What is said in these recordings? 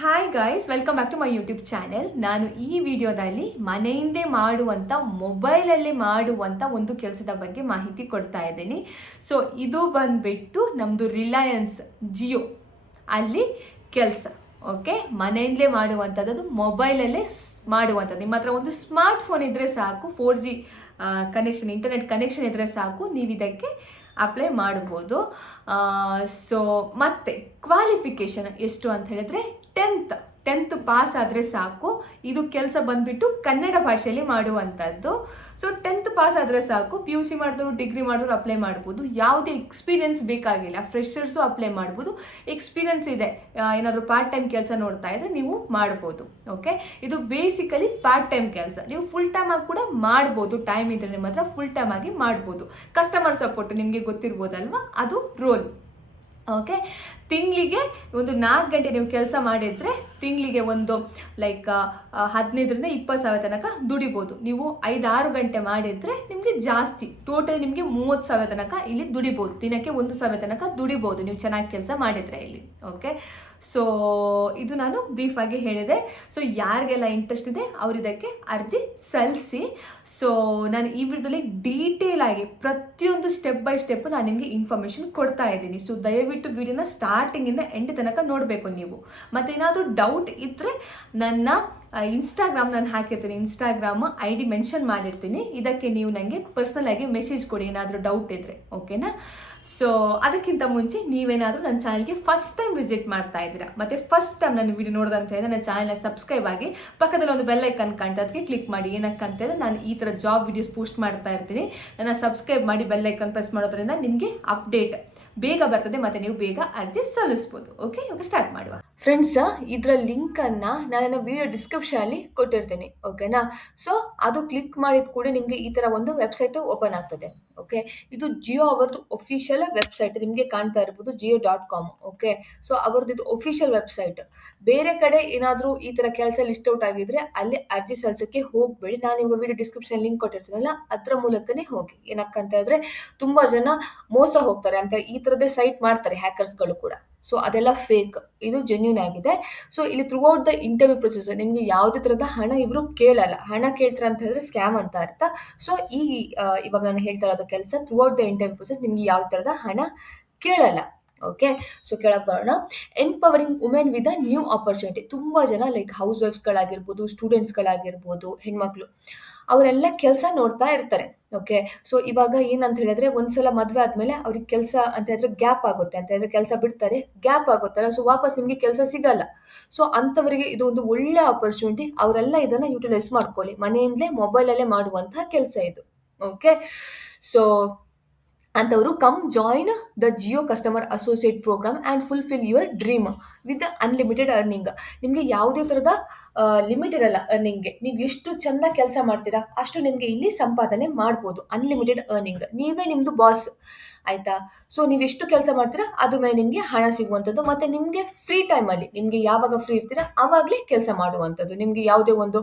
Hi guys, welcome back to my YouTube channel. ನಾನು ಈ ವಿಡಿಯೋದಲ್ಲಿ ಮನೆಯಿಂದೇ ಮಾಡುವಂಥ ಮೊಬೈಲಲ್ಲಿ ಮಾಡುವಂಥ ಒಂದು ಕೆಲಸದ ಬಗ್ಗೆ ಮಾಹಿತಿ ಕೊಡ್ತಾ ಇದ್ದೀನಿ. ಸೊ ಇದು ಬಂದುಬಿಟ್ಟು ನಮ್ಮದು ರಿಲಯನ್ಸ್ ಜಿಯೋ ಅಲ್ಲಿ ಕೆಲಸ. ಓಕೆ, ಮನೆಯಿಂದಲೇ ಮಾಡುವಂಥದ್ದು, ಮೊಬೈಲಲ್ಲೇ ಮಾಡುವಂಥದ್ದು. ನಿಮ್ಮ ಹತ್ರ ಒಂದು ಸ್ಮಾರ್ಟ್ ಫೋನ್ ಇದ್ದರೆ ಸಾಕು, 4G ಕನೆಕ್ಷನ್, ಇಂಟರ್ನೆಟ್ ಕನೆಕ್ಷನ್ ಇದ್ದರೆ ಸಾಕು, ನೀವು ಇದಕ್ಕೆ ಅಪ್ಲೈ ಮಾಡ್ಬೋದು. ಸೊ ಮತ್ತು ಕ್ವಾಲಿಫಿಕೇಷನ್ ಎಷ್ಟು ಅಂತ ಹೇಳಿದ್ರೆ ಟೆಂತ್ ಪಾಸ್ ಆದರೆ ಸಾಕು. ಇದು ಕೆಲಸ ಬಂದುಬಿಟ್ಟು ಕನ್ನಡ ಭಾಷೆಯಲ್ಲಿ ಮಾಡುವಂಥದ್ದು. ಸೊ 10th ಪಾಸ್ ಆದರೆ ಸಾಕು. PUC ಮಾಡಿದವರು, ಡಿಗ್ರಿ ಮಾಡಿದವರು ಅಪ್ಲೈ ಮಾಡ್ಬೋದು. ಯಾವುದೇ ಎಕ್ಸ್ಪೀರಿಯನ್ಸ್ ಬೇಕಾಗಿಲ್ಲ, ಫ್ರೆಷರ್ಸು ಅಪ್ಲೈ ಮಾಡ್ಬೋದು. ಎಕ್ಸ್ಪೀರಿಯನ್ಸ್ ಇದೆ, ಏನಾದರೂ ಪಾರ್ಟ್ ಟೈಮ್ ಕೆಲಸ ನೋಡ್ತಾ ಇದ್ರೆ ನೀವು ಮಾಡ್ಬೋದು. ಓಕೆ, ಇದು ಬೇಸಿಕಲಿ ಪಾರ್ಟ್ ಟೈಮ್ ಕೆಲಸ. ನೀವು ಫುಲ್ ಟೈಮ್ ಆಗಿ ಕೂಡ ಮಾಡ್ಬೋದು, ಟೈಮ್ ಇದ್ರೆ ನಿಮ್ಮ ಹತ್ರ ಫುಲ್ ಟೈಮ್ ಆಗಿ ಮಾಡ್ಬೋದು. ಕಸ್ಟಮರ್ ಸಪೋರ್ಟ್ ನಿಮಗೆ ಗೊತ್ತಿರ್ಬೋದಲ್ವಾ, ಅದು ರೋಲ್. ಓಕೆ, ತಿಂಗಳಿಗೆ ಒಂದು 4 ಗಂಟೆ ನೀವು ಕೆಲಸ ಮಾಡಿದರೆ ತಿಂಗಳಿಗೆ ಒಂದು ಲೈಕ್ 15ರಿಂದ 20 ಸಾವಿರ ತನಕ ದುಡಿಬೋದು. ನೀವು 5-6 ಗಂಟೆ ಮಾಡಿದರೆ ನಿಮಗೆ ಜಾಸ್ತಿ, ಟೋಟಲ್ ನಿಮಗೆ 30 ಸಾವಿರ ತನಕ ಇಲ್ಲಿ ದುಡಿಬೋದು. ದಿನಕ್ಕೆ 1 ಸಾವಿರ ತನಕ ದುಡಿಬೋದು ನೀವು ಚೆನ್ನಾಗಿ ಕೆಲಸ ಮಾಡಿದರೆ ಇಲ್ಲಿ. ಓಕೆ, ಸೊ ಇದು ನಾನು ಬ್ರೀಫಾಗಿ ಹೇಳಿದೆ. ಸೊ ಯಾರಿಗೆಲ್ಲ ಇಂಟ್ರೆಸ್ಟ್ ಇದೆ ಅವ್ರು ಇದಕ್ಕೆ ಅರ್ಜಿ ಸಲ್ಲಿಸಿ. ಸೊ ನಾನು ಈ ವಿಡಿಯೋದಲ್ಲಿ ಡೀಟೇಲ್ ಆಗಿ ಪ್ರತಿಯೊಂದು ಸ್ಟೆಪ್ ಬೈ ಸ್ಟೆಪ್ ನಾನು ನಿಮಗೆ ಇನ್ಫಾರ್ಮೇಷನ್ ಕೊಡ್ತಾ ಇದ್ದೀನಿ. ಸೊ ದಯವಿಟ್ಟು ವಿಡಿಯೋನ ಸ್ಟಾರ್ಟಿಂಗಿಂದ ಎಂಡ್ ತನಕ ನೋಡಬೇಕು ನೀವು. ಮತ್ತು ಏನಾದರೂ ಡೌಟ್ ಇದ್ದರೆ ನನ್ನ ಇನ್ಸ್ಟಾಗ್ರಾಮ್ ನಾನು ಹಾಕಿರ್ತೀನಿ, ಇನ್ಸ್ಟಾಗ್ರಾಮ್ ID ಮೆನ್ಷನ್ ಮಾಡಿರ್ತೀನಿ. ಇದಕ್ಕೆ ನೀವು ನನಗೆ ಪರ್ಸ್ನಲ್ ಆಗಿ ಮೆಸೇಜ್ ಕೊಡಿ ಏನಾದರೂ ಡೌಟ್ ಇದ್ದರೆ. ಓಕೆನಾ? ಸೊ ಅದಕ್ಕಿಂತ ಮುಂಚೆ ನೀವೇನಾದರೂ ನನ್ನ ಚಾನಲ್ಗೆ ಫಸ್ಟ್ ಟೈಮ್ ವಿಸಿಟ್ ಮಾಡ್ತಾ ಇದ್ದೀರಾ ಮತ್ತು ಫಸ್ಟ್ ಟೈಮ್ ನನ್ನ ವಿಡಿಯೋ ನೋಡೋದಂತ ಹೇಳಿದ್ರೆ ನನ್ನ ಚಾನಲ್ನ ಸಬ್ಸ್ಕ್ರೈಬ್ ಆಗಿ ಪಕ್ಕದಲ್ಲಿ ಒಂದು ಬೆಲ್ ಐಕನ್ ಕಾಣ್ತಾ, ಅದಕ್ಕೆ ಕ್ಲಿಕ್ ಮಾಡಿ. ಏನಕ್ಕಂತಂದರೆ ನಾನು ಈ ಥರ ಜಾಬ್ ವಿಡಿಯೋಸ್ ಪೋಸ್ಟ್ ಮಾಡ್ತಾ ಇರ್ತೀನಿ. ನನ್ನ ಸಬ್ಸ್ಕ್ರೈಬ್ ಮಾಡಿ ಬೆಲ್ ಐಕನ್ ಪ್ರೆಸ್ ಮಾಡೋದ್ರಿಂದ ನಿಮಗೆ ಅಪ್ಡೇಟ್ ಬೇಗ ಬರ್ತದೆ ಮತ್ತು ನೀವು ಬೇಗ ಅರ್ಜಿ ಸಲ್ಲಿಸ್ಬೋದು. ಓಕೆ, ಇವಾಗ ಸ್ಟಾರ್ಟ್ ಮಾಡುವ. ಫ್ರೆಂಡ್ಸ್, ಇದರ ಲಿಂಕನ್ನು ನಾನು ವಿಡಿಯೋ ಡಿಸ್ಕ್ರಿಪ್ಷನಲ್ಲಿ ಕೊಟ್ಟಿರ್ತೀನಿ. ಓಕೆನಾ? ಸೊ ಅದು ಕ್ಲಿಕ್ ಮಾಡಿದ ಕೂಡ ನಿಮಗೆ ಈ ಥರ ಒಂದು ವೆಬ್ಸೈಟ್ ಓಪನ್ ಆಗ್ತದೆ. ಓಕೆ, ಇದು ಜಿಯೋ ಅವರದ್ದು ಒಫಿಷಿಯಲ್ ವೆಬ್ಸೈಟ್, ನಿಮಗೆ ಕಾಣ್ತಾ ಇರ್ಬೋದು jio.com. ಓಕೆ, ಸೊ ಅವ್ರದ್ದು ಇದು ಒಫಿಷಿಯಲ್ ವೆಬ್ಸೈಟ್. ಬೇರೆ ಕಡೆ ಏನಾದರೂ ಈ ಥರ ಕೆಲಸ ಲಿಸ್ಟ್ ಔಟ್ ಆಗಿದ್ರೆ ಅಲ್ಲಿ ಅರ್ಜಿ ಸಲ್ಲಿಸೋಕ್ಕೆ ಹೋಗಬೇಡಿ. ನಾನು ಇವಾಗ ವಿಡಿಯೋ ಡಿಸ್ಕ್ರಿಪ್ಷನ್ ಲಿಂಕ್ ಕೊಟ್ಟಿರ್ತೀನಲ್ಲ, ಅದರ ಮೂಲಕನೇ ಹೋಗಿ. ಏನಕ್ಕಂತ ಹೇಳಿದ್ರೆ ತುಂಬ ಜನ ಮೋಸ ಹೋಗ್ತಾರೆ ಅಂತ ಈ ಥರದ್ದೇ ಸೈಟ್ ಮಾಡ್ತಾರೆ ಹ್ಯಾಕರ್ಸ್ಗಳು ಕೂಡ. ಸೊ ಅದೆಲ್ಲ ಫೇಕ್, ಇದು ಜೆನ್ಯೂನ್ ಆಗಿದೆ. ಸೊ ಇಲ್ಲಿ through out the interview process ನಿಮಗೆ ಯಾವುದೇ ಥರದ ಹಣ ಇವರು ಕೇಳಲ್ಲ. ಹಣ ಕೇಳ್ತಾರೆ ಅಂತ ಹೇಳಿದ್ರೆ ಸ್ಕ್ಯಾಮ್ ಅಂತ ಅರ್ಥ. ಸೊ ಇವಾಗ ನಾನು ಹೇಳ್ತಾ ಇರೋದು ಕೆಲಸ through out the interview process ನಿಮಗೆ ಯಾವ ಥರದ ಹಣ ಕೇಳಲ್ಲ. ಓಕೆ, ಸೊ ಕೆಳಗೆ ಬರೋಣ. Empowering women with a new opportunity. ತುಂಬ ಜನ ಲೈಕ್ ಹೌಸ್ ವೈಫ್ಸ್ಗಳಾಗಿರ್ಬೋದು, ಸ್ಟೂಡೆಂಟ್ಸ್ಗಳಾಗಿರ್ಬೋದು, ಹೆಣ್ಮಕ್ಳು, ಅವರೆಲ್ಲ ಕೆಲಸ ನೋಡ್ತಾ ಇರ್ತಾರೆ. ಓಕೆ, ಸೊ ಇವಾಗ ಏನಂತ ಹೇಳಿದ್ರೆ ಒಂದ್ಸಲ ಮದುವೆ ಆದಮೇಲೆ ಅವ್ರಿಗೆ ಕೆಲಸ ಅಂತ ಹೇಳಿದ್ರೆ ಗ್ಯಾಪ್ ಆಗುತ್ತೆ, ಅಂತ ಹೇಳಿದ್ರೆ ಕೆಲಸ ಬಿಡ್ತಾರೆ, ಗ್ಯಾಪ್ ಆಗುತ್ತಲ್ಲ, ಸೊ ವಾಪಸ್ ನಿಮಗೆ ಕೆಲಸ ಸಿಗಲ್ಲ. ಸೊ ಅಂಥವರಿಗೆ ಇದು ಒಂದು ಒಳ್ಳೆ ಆಪರ್ಚುನಿಟಿ. ಅವರೆಲ್ಲ ಇದನ್ನು ಯುಟಿಲೈಸ್ ಮಾಡ್ಕೊಳ್ಳಿ. ಮನೆಯಿಂದಲೇ ಮೊಬೈಲಲ್ಲೇ ಮಾಡುವಂತಹ ಕೆಲಸ ಇದು. ಓಕೆ, ಸೊ ಅಂಥವರು come join the Jio customer associate program and fulfil your dream with unlimited earning. ನಿಮಗೆ ಯಾವುದೇ ಥರದ ಲಿಮಿಟ್ ಇರಲ್ಲ ಅರ್ನಿಂಗ್ಗೆ. ನೀವು ಎಷ್ಟು ಚೆಂದ ಕೆಲಸ ಮಾಡ್ತೀರಾ ಅಷ್ಟು ನಿಮಗೆ ಇಲ್ಲಿ ಸಂಪಾದನೆ ಮಾಡ್ಬೋದು. ಅನ್ಲಿಮಿಟೆಡ್ ಅರ್ನಿಂಗ್, ನೀವೇ ನಿಮ್ಮದು ಬಾಸ್, ಆಯಿತಾ? ಸೊ ನೀವು ಎಷ್ಟು ಕೆಲಸ ಮಾಡ್ತೀರಾ ಅದ್ರ ಮೇಲೆ ನಿಮಗೆ ಹಣ ಸಿಗುವಂಥದ್ದು. ಮತ್ತು ನಿಮಗೆ ಫ್ರೀ ಟೈಮಲ್ಲಿ ನಿಮಗೆ ಯಾವಾಗ ಫ್ರೀ ಇರ್ತೀರಾ ಆವಾಗಲೇ ಕೆಲಸ ಮಾಡುವಂಥದ್ದು. ನಿಮಗೆ ಯಾವುದೇ ಒಂದು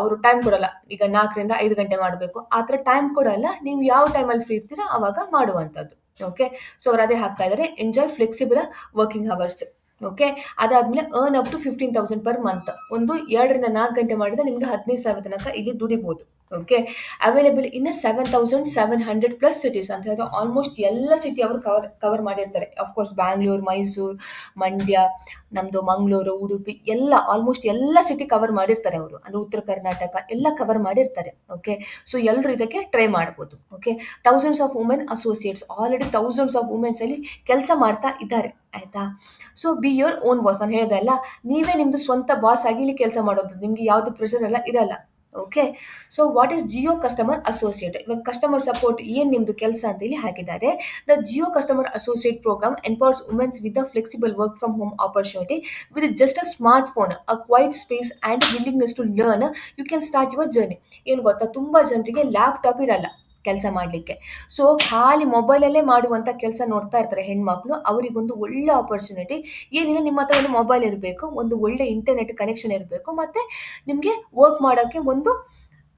ಅವರು ಟೈಮ್ ಕೊಡಲ್ಲ, ಈಗ 4ರಿಂದ 5 ಗಂಟೆ ಮಾಡಬೇಕು ಆ ಥರ ಟೈಮ್ ಕೊಡಲ್ಲ. ನೀವು ಯಾವ ಟೈಮಲ್ಲಿ ಫ್ರೀ ಇರ್ತೀರಾ ಆವಾಗ ಮಾಡುವಂಥದ್ದು. ಓಕೆ, ಸೊ ಅವ್ರು ಅದೇ ಹಾಕ್ತಾ ಇದ್ದಾರೆ, enjoy flexible working hours. Okay, ಅದಾದಮೇಲೆ earn up to 15,000 per month. ಒಂದು 2ರಿಂದ 4 ಗಂಟೆ ಮಾಡಿದ್ರೆ ನಿಮಗೆ 15,000 ತನಕ ಇಲ್ಲಿ ದುಡಿಬೋದು. Okay, available in 7,700 plus cities ಅಂತ ಹೇಳಿದ್ರೆ ಆಲ್ಮೋಸ್ಟ್ ಎಲ್ಲ ಸಿಟಿ ಅವರು ಕವರ್ ಮಾಡಿರ್ತಾರೆ. ಅಫ್ಕೋರ್ಸ್ ಬ್ಯಾಂಗ್ಳೂರು, ಮೈಸೂರು, ಮಂಡ್ಯ, ನಮ್ಮದು ಮಂಗಳೂರು, ಉಡುಪಿ, ಎಲ್ಲ ಆಲ್ಮೋಸ್ಟ್ ಎಲ್ಲ ಸಿಟಿ ಕವರ್ ಮಾಡಿರ್ತಾರೆ ಅವರು. ಅಂದರೆ ಉತ್ತರ ಕರ್ನಾಟಕ ಎಲ್ಲ ಕವರ್ ಮಾಡಿರ್ತಾರೆ. ಓಕೆ, ಸೊ ಎಲ್ಲರೂ ಇದಕ್ಕೆ ಟ್ರೈ ಮಾಡ್ಬೋದು. Okay, thousands of women associates, already thousands of womens ಅಲ್ಲಿ ಕೆಲಸ ಮಾಡ್ತಾ ಇದ್ದಾರೆ. ಆಯಿತಾ? So be your own boss. ನಾನು ಹೇಳಿದೆ ಅಲ್ಲ, ನೀವೇ ನಿಮ್ಮದು ಸ್ವಂತ ಬಾಸ್ ಆಗಿ ಇಲ್ಲಿ ಕೆಲಸ ಮಾಡೋದು. ನಿಮಗೆ ಯಾವುದು ಪ್ರೆಷರ್ ಎಲ್ಲ ಇರಲ್ಲ. Okay, so what is Jio customer associate? ಇವಾಗ ಕಸ್ಟಮರ್ ಸಪೋರ್ಟ್ ಏನು ನಿಮ್ಮದು ಕೆಲಸ ಅಂತ ಇಲ್ಲಿ ಹಾಕಿದ್ದಾರೆ. The Jio customer associate program empowers womens with a flexible work from home opportunity with just a smartphone, a quiet space and willingness to learn. You can start your journey. ಏನು ಗೊತ್ತಾ, ತುಂಬ ಜನರಿಗೆ ಲ್ಯಾಪ್ಟಾಪ್ ಇರಲ್ಲ ಕೆಲಸ ಮಾಡಲಿಕ್ಕೆ. So ಖಾಲಿ ಮೊಬೈಲಲ್ಲೇ ಮಾಡುವಂಥ ಕೆಲಸ ನೋಡ್ತಾ ಇರ್ತಾರೆ ಹೆಣ್ಮಕ್ಳು. ಅವರಿಗೊಂದು ಒಳ್ಳೆ ಆಪರ್ಚುನಿಟಿ. ಏನಿಲ್ಲ, ನಿಮ್ಮ ಹತ್ರ ಒಂದು ಮೊಬೈಲ್ ಇರಬೇಕು, ಒಂದು ಒಳ್ಳೆ ಇಂಟರ್ನೆಟ್ ಕನೆಕ್ಷನ್ ಇರಬೇಕು, ಮತ್ತು ನಿಮಗೆ ವರ್ಕ್ ಮಾಡೋಕ್ಕೆ ಒಂದು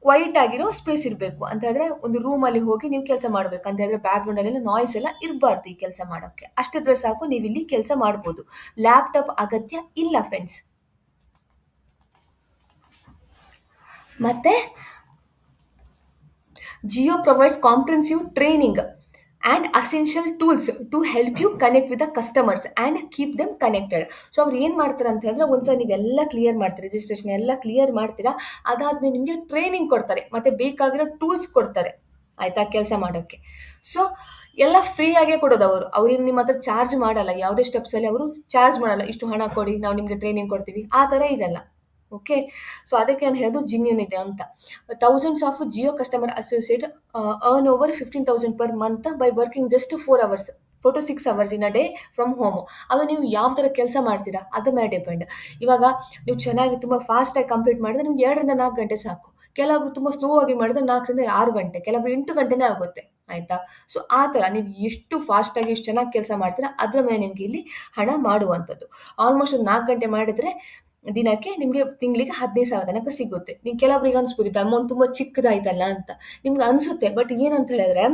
ಕ್ವೈಟ್ ಆಗಿರೋ ಸ್ಪೇಸ್ ಇರಬೇಕು. ಅಂತ ಹೇಳಿದ್ರೆ ಒಂದು ರೂಮಲ್ಲಿ ಹೋಗಿ ನೀವು ಕೆಲಸ ಮಾಡಬೇಕು ಅಂತ ಹೇಳಿದ್ರೆ ಬ್ಯಾಕ್ಗ್ರೌಂಡಲ್ಲೆಲ್ಲ ನಾಯ್ಸ್ ಎಲ್ಲ ಇರಬಾರ್ದು ಈ ಕೆಲಸ ಮಾಡೋಕ್ಕೆ. ಅಷ್ಟಿದ್ರೆ ಸಾಕು, ನೀವು ಇಲ್ಲಿ ಕೆಲಸ ಮಾಡ್ಬೋದು. ಲ್ಯಾಪ್ಟಾಪ್ ಅಗತ್ಯ ಇಲ್ಲ ಫ್ರೆಂಡ್ಸ್. ಮತ್ತು Jio provides comprehensive training and essential tools to help you connect with the customers and keep them connected. So ಅವ್ರು ಏನು ಮಾಡ್ತಾರೆ ಅಂತ ಹೇಳಿದ್ರೆ, ಒಂದ್ಸಲ ನೀವೆಲ್ಲ ಕ್ಲಿಯರ್ ಮಾಡ್ತೀರಿ, ರಿಜಿಸ್ಟ್ರೇಷನ್ ಎಲ್ಲ ಕ್ಲಿಯರ್ ಮಾಡ್ತೀರಾ, ಅದಾದ್ಮೇಲೆ ನಿಮಗೆ ಟ್ರೈನಿಂಗ್ ಕೊಡ್ತಾರೆ ಮತ್ತು ಬೇಕಾಗಿರೋ ಟೂಲ್ಸ್ ಕೊಡ್ತಾರೆ, ಆಯಿತಾ, ಕೆಲಸ ಮಾಡೋಕ್ಕೆ. ಸೊ ಎಲ್ಲ ಫ್ರೀಯಾಗೇ ಕೊಡೋದು ಅವರು. ಅವ್ರಿಗೆ ನಿಮ್ಮ ಹತ್ರ ಚಾರ್ಜ್ ಮಾಡಲ್ಲ, ಯಾವುದೇ ಸ್ಟೆಪ್ಸಲ್ಲಿ ಅವರು ಚಾರ್ಜ್ ಮಾಡಲ್ಲ, ಇಷ್ಟು ಹಣ ಕೊಡಿ ನಾವು ನಿಮಗೆ ಟ್ರೈನಿಂಗ್ ಕೊಡ್ತೀವಿ, ಆ ಥರ ಇರಲ್ಲ. ಓಕೆ, ಸೊ ಅದಕ್ಕೆ ನಾನು ಹೇಳೋದು ಜಿನ್ಯೂನ್ ಇದೆ ಅಂತ. Thousands of Jio customer associate earn over 15,000 per month by working just 4 hours 4 to 6 hours in a day from home. ಅದು ನೀವು ಯಾವ ಥರ ಕೆಲಸ ಮಾಡ್ತೀರಾ ಅದ್ರ ಮೇಲೆ ಡಿಪೆಂಡ್. ಇವಾಗ ನೀವು ಚೆನ್ನಾಗಿ ತುಂಬ ಫಾಸ್ಟಾಗಿ ಕಂಪ್ಲೀಟ್ ಮಾಡಿದ್ರೆ ನಿಮ್ಗೆ 2 ರಿಂದ 4 ಗಂಟೆ ಸಾಕು. ಕೆಲವೊಬ್ರು ತುಂಬ ಸ್ಲೋ ಆಗಿ ಮಾಡಿದ್ರೆ 4 ರಿಂದ 6 ಗಂಟೆ, ಕೆಲವೊಬ್ರು 8 ಗಂಟೆನೇ ಆಗುತ್ತೆ, ಆಯಿತಾ. ಸೊ ಆ ಥರ ನೀವು ಎಷ್ಟು ಫಾಸ್ಟಾಗಿ ಎಷ್ಟು ಚೆನ್ನಾಗಿ ಕೆಲಸ ಮಾಡ್ತೀರಾ ಅದ್ರ ಮೇಲೆ ನಿಮಗೆ ಇಲ್ಲಿ ಹಣ ಮಾಡುವಂಥದ್ದು. ಆಲ್ಮೋಸ್ಟ್ ಒಂದು 4 ಗಂಟೆ ಮಾಡಿದರೆ ದಿನಕ್ಕೆ ನಿಮಗೆ ತಿಂಗಳಿಗೆ 15,000 ತನಕ ಸಿಗುತ್ತೆ. ನೀವು ಕೆಲವರಿಗೆ ಅನ್ಸ್ಬೋದು ಇದು ಅಮೌಂಟ್ ತುಂಬ ಚಿಕ್ಕದಾಯ್ತಲ್ಲ ಅಂತ ನಿಮ್ಗೆ ಅನಿಸುತ್ತೆ. ಬಟ್ ಏನಂತ ಹೇಳಿದ್ರೆ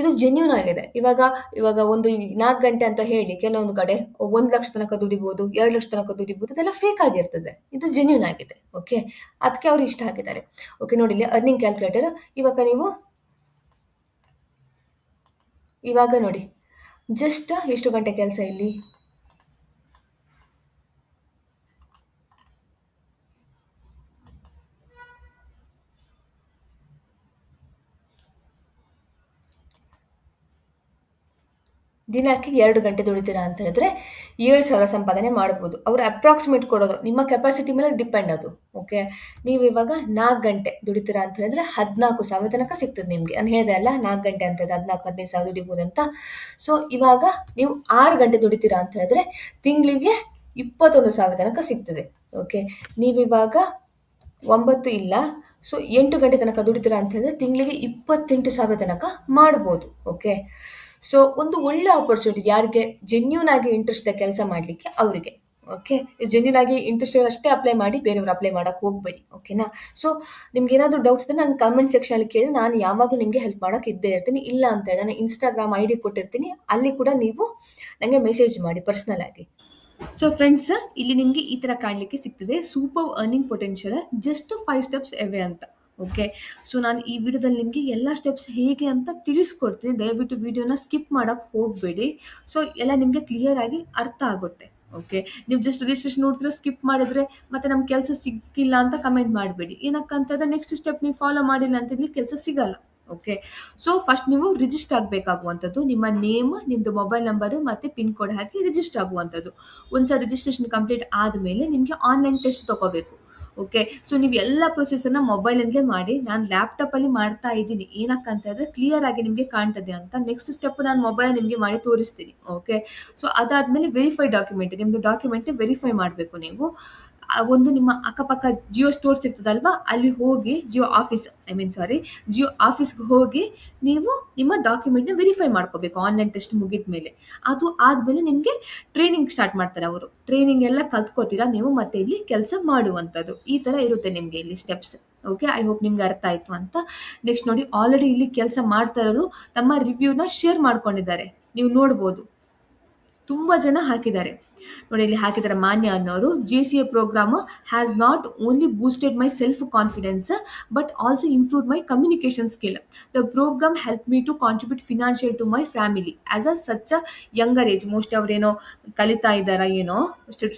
ಇದು ಜೆನ್ಯೂನ್ ಆಗಿದೆ. ಇವಾಗ ಒಂದು 4 ಗಂಟೆ ಅಂತ ಹೇಳಿ ಕೆಲವೊಂದು ಕಡೆ 1 ಲಕ್ಷ ತನಕ ದುಡಿಬೋದು, 2 ಲಕ್ಷ ತನಕ ದುಡಿಬೋದು, ಅದೆಲ್ಲ ಫೇಕ್ ಆಗಿರ್ತದೆ. ಇದು ಜೆನ್ಯೂನ್ ಆಗಿದೆ. ಓಕೆ, ಅದಕ್ಕೆ ಅವ್ರು ಇಷ್ಟ ಹಾಕಿದ್ದಾರೆ. ಓಕೆ, ನೋಡಿ ಇಲ್ಲಿ ಅರ್ನಿಂಗ್ ಕ್ಯಾಲ್ಕುಲೇಟರ್. ಇವಾಗ ನೋಡಿ ಜಸ್ಟ್ ಎಷ್ಟು ಗಂಟೆ ಕೆಲಸ ಇಲ್ಲಿ, ದಿನಕ್ಕೆ 2 ಗಂಟೆ ದುಡಿತೀರಾ ಅಂತ ಹೇಳಿದ್ರೆ 7,000 ಸಂಪಾದನೆ ಮಾಡ್ಬೋದು. ಅವರು ಅಪ್ರಾಕ್ಸಿಮೇಟ್ ಕೊಡೋದು ನಿಮ್ಮ ಕೆಪಾಸಿಟಿ ಮೇಲೆ ಡಿಪೆಂಡ್ ಅದು. ಓಕೆ, ನೀವು ಇವಾಗ 4 ಗಂಟೆ ದುಡಿತೀರಾ ಅಂತ ಹೇಳಿದ್ರೆ 14,000 ತನಕ ಸಿಗ್ತದೆ ನಿಮಗೆ. ನಾನು ಹೇಳಿದೆ ಅಲ್ಲ 4 ಗಂಟೆ ಅಂತ ಹೇಳಿದ್ರೆ 14,000-15,000 ದುಡಿಬೋದು ಅಂತ. ಸೊ ಇವಾಗ ನೀವು 6 ಗಂಟೆ ದುಡಿತೀರಾ ಅಂತ ಹೇಳಿದ್ರೆ ತಿಂಗಳಿಗೆ 21,000 ತನಕ ಸಿಗ್ತದೆ. ಓಕೆ, ನೀವಿವಾಗ 9 ಇಲ್ಲ, ಸೊ 8 ಗಂಟೆ ತನಕ ದುಡಿತೀರಾ ಅಂತ ಹೇಳಿದ್ರೆ ತಿಂಗಳಿಗೆ 28,000 ತನಕ ಮಾಡ್ಬೋದು. ಓಕೆ, ಸೊ ಒಂದು ಒಳ್ಳೆ ಆಪರ್ಚುನಿಟಿ ಯಾರಿಗೆ ಜೆನ್ಯೂನ್ ಆಗಿ ಇಂಟ್ರೆಸ್ಟ್ ಇದೆ ಕೆಲಸ ಮಾಡಲಿಕ್ಕೆ ಅವರಿಗೆ. ಓಕೆ, ಜೆನ್ಯೂನ್ ಆಗಿ ಇಂಟ್ರೆಸ್ಟ್ ಅಷ್ಟೇ ಅಪ್ಲೈ ಮಾಡಿ, ಬೇರೆಯವರು ಅಪ್ಲೈ ಮಾಡೋಕ್ಕೆ ಹೋಗಬೇಡಿ. ಓಕೆನಾ. ಸೊ ನಿಮ್ಗೆ ಏನಾದರೂ ಡೌಟ್ಸ್ ಇದ್ದರೆ ನಾನು ಕಮೆಂಟ್ ಸೆಕ್ಷನಲ್ಲಿ ಕೇಳಿ, ನಾನು ಯಾವಾಗಲೂ ನಿಮಗೆ ಹೆಲ್ಪ್ ಮಾಡೋಕ್ಕೆ ಇದ್ದೇ ಇರ್ತೀನಿ. ಇಲ್ಲ ಅಂತ ಹೇಳಿ ನಾನು ಇನ್ಸ್ಟಾಗ್ರಾಮ್ ID ಕೊಟ್ಟಿರ್ತೀನಿ, ಅಲ್ಲಿ ಕೂಡ ನೀವು ನನಗೆ ಮೆಸೇಜ್ ಮಾಡಿ ಪರ್ಸ್ನಲ್ ಆಗಿ. ಸೊ ಫ್ರೆಂಡ್ಸ್, ಇಲ್ಲಿ ನಿಮಗೆ ಈ ಥರ ಕಾಣಲಿಕ್ಕೆ ಸಿಗ್ತದೆ super earning potential just 5 steps away ಅಂತ. ಓಕೆ, ಸೊ ನಾನು ಈ ವಿಡಿಯೋದಲ್ಲಿ ನಿಮಗೆ ಎಲ್ಲ ಸ್ಟೆಪ್ಸ್ ಹೇಗೆ ಅಂತ ತಿಳಿಸ್ಕೊಡ್ತೀನಿ. ದಯವಿಟ್ಟು ವಿಡಿಯೋನ ಸ್ಕಿಪ್ ಮಾಡೋಕ್ಕೆ ಹೋಗಬೇಡಿ. ಸೊ ಎಲ್ಲ ನಿಮಗೆ ಕ್ಲಿಯರ್ ಆಗಿ ಅರ್ಥ ಆಗುತ್ತೆ. ಓಕೆ, ನೀವು ಜಸ್ಟ್ ರಿಜಿಸ್ಟ್ರೇಷನ್ ನೋಡ್ತೀರಾ, ಸ್ಕಿಪ್ ಮಾಡಿದ್ರೆ ಮತ್ತೆ ನಮ್ಮ ಕೆಲಸ ಸಿಕ್ಕಿಲ್ಲ ಅಂತ ಕಮೆಂಟ್ ಮಾಡಬೇಡಿ. ಏನಕ್ಕಂತಂದ್ರೆ ನೆಕ್ಸ್ಟ್ ಸ್ಟೆಪ್ ನೀವು ಫಾಲೋ ಮಾಡಿಲ್ಲ ಅಂತಂದ್ರೆ ಕೆಲಸ ಸಿಗಲ್ಲ. ಓಕೆ, ಸೊ ಫಸ್ಟ್ ನೀವು ರಿಜಿಸ್ಟರ್ ಆಗಬೇಕಾಗುವಂಥದ್ದು. ನಿಮ್ಮ ನೇಮ್, ನಿಮ್ಮದು ಮೊಬೈಲ್ ನಂಬರು ಮತ್ತು ಪಿನ್ ಕೋಡ್ ಹಾಕಿ ರಿಜಿಸ್ಟರ್ ಆಗುವಂಥದ್ದು. ಒಂದ್ಸಲ ರಿಜಿಸ್ಟ್ರೇಷನ್ ಕಂಪ್ಲೀಟ್ ಆದಮೇಲೆ ನಿಮಗೆ ಆನ್ಲೈನ್ ಟೆಸ್ಟ್ ತೊಗೋಬೇಕು. ಓಕೆ, ಸೊ ನೀವು ಎಲ್ಲ ಪ್ರೊಸೆಸನ್ನು ಮೊಬೈಲಲ್ಲೇ ಮಾಡಿ. ನಾನು ಲ್ಯಾಪ್ಟಾಪಲ್ಲಿ ಮಾಡ್ತಾ ಇದ್ದೀನಿ. ಏನಕ್ಕಂತ ಹೇಳಿದ್ರೆ ಕ್ಲಿಯರ್ ಆಗಿ ನಿಮಗೆ ಕಾಣ್ತದೆ ಅಂತ. ನೆಕ್ಸ್ಟ್ ಸ್ಟೆಪ್ ನಾನು ಮೊಬೈಲ್ ನಿಮಗೆ ಮಾಡಿ ತೋರಿಸ್ತೀನಿ. ಓಕೆ, ಸೊ ಅದಾದಮೇಲೆ ವೆರಿಫೈ ಡಾಕ್ಯುಮೆಂಟ್, ನಿಮ್ಮದು ಡಾಕ್ಯುಮೆಂಟ್ ವೆರಿಫೈ ಮಾಡಬೇಕು ನೀವು. ಒಂದು ನಿಮ್ಮ ಅಕ್ಕಪಕ್ಕ ಜಿಯೋ ಸ್ಟೋರ್ಸ್ ಇರ್ತದಲ್ವಾ, ಅಲ್ಲಿ ಹೋಗಿ ಜಿಯೋ ಆಫೀಸ್ಗೆ ಹೋಗಿ ನೀವು ನಿಮ್ಮ ಡಾಕ್ಯುಮೆಂಟ್ನ ವೆರಿಫೈ ಮಾಡ್ಕೋಬೇಕು ಆನ್ಲೈನ್ ಟೆಸ್ಟ್ ಮುಗಿದ ಮೇಲೆ. ಅದು ಆದಮೇಲೆ ನಿಮಗೆ ಟ್ರೈನಿಂಗ್ ಸ್ಟಾರ್ಟ್ ಮಾಡ್ತಾರೆ ಅವರು. ಟ್ರೈನಿಂಗ್ ಎಲ್ಲ ಕಲ್ತ್ಕೋತೀರಾ ನೀವು, ಮತ್ತೆ ಇಲ್ಲಿ ಕೆಲಸ ಮಾಡುವಂಥದ್ದು. ಈ ಥರ ಇರುತ್ತೆ ನಿಮಗೆ ಇಲ್ಲಿ ಸ್ಟೆಪ್ಸ್. ಓಕೆ, ಐ ಹೋಪ್ ನಿಮ್ಗೆ ಅರ್ಥ ಆಯಿತು ಅಂತ. ನೆಕ್ಸ್ಟ್ ನೋಡಿ, ಆಲ್ರೆಡಿ ಇಲ್ಲಿ ಕೆಲಸ ಮಾಡ್ತಾ ಇರೋರು ತಮ್ಮ ರಿವ್ಯೂನ ಶೇರ್ ಮಾಡ್ಕೊಂಡಿದ್ದಾರೆ, ನೀವು ನೋಡ್ಬೋದು. ತುಂಬ ಜನ ಹಾಕಿದ್ದಾರೆ ನೋಡಿ, ಇಲ್ಲಿ ಹಾಕಿದ್ದಾರೆ ಮಾನ್ಯ ಅನ್ನೋರು. JCA program has not only boosted my self confidence but also improve my communication skill. The program help me to contribute financial to my family as a such a younger age. Mostly ಅವರೇನೋ ಕಲಿತಾ ಇದ್ದಾರಾ ಏನೋ,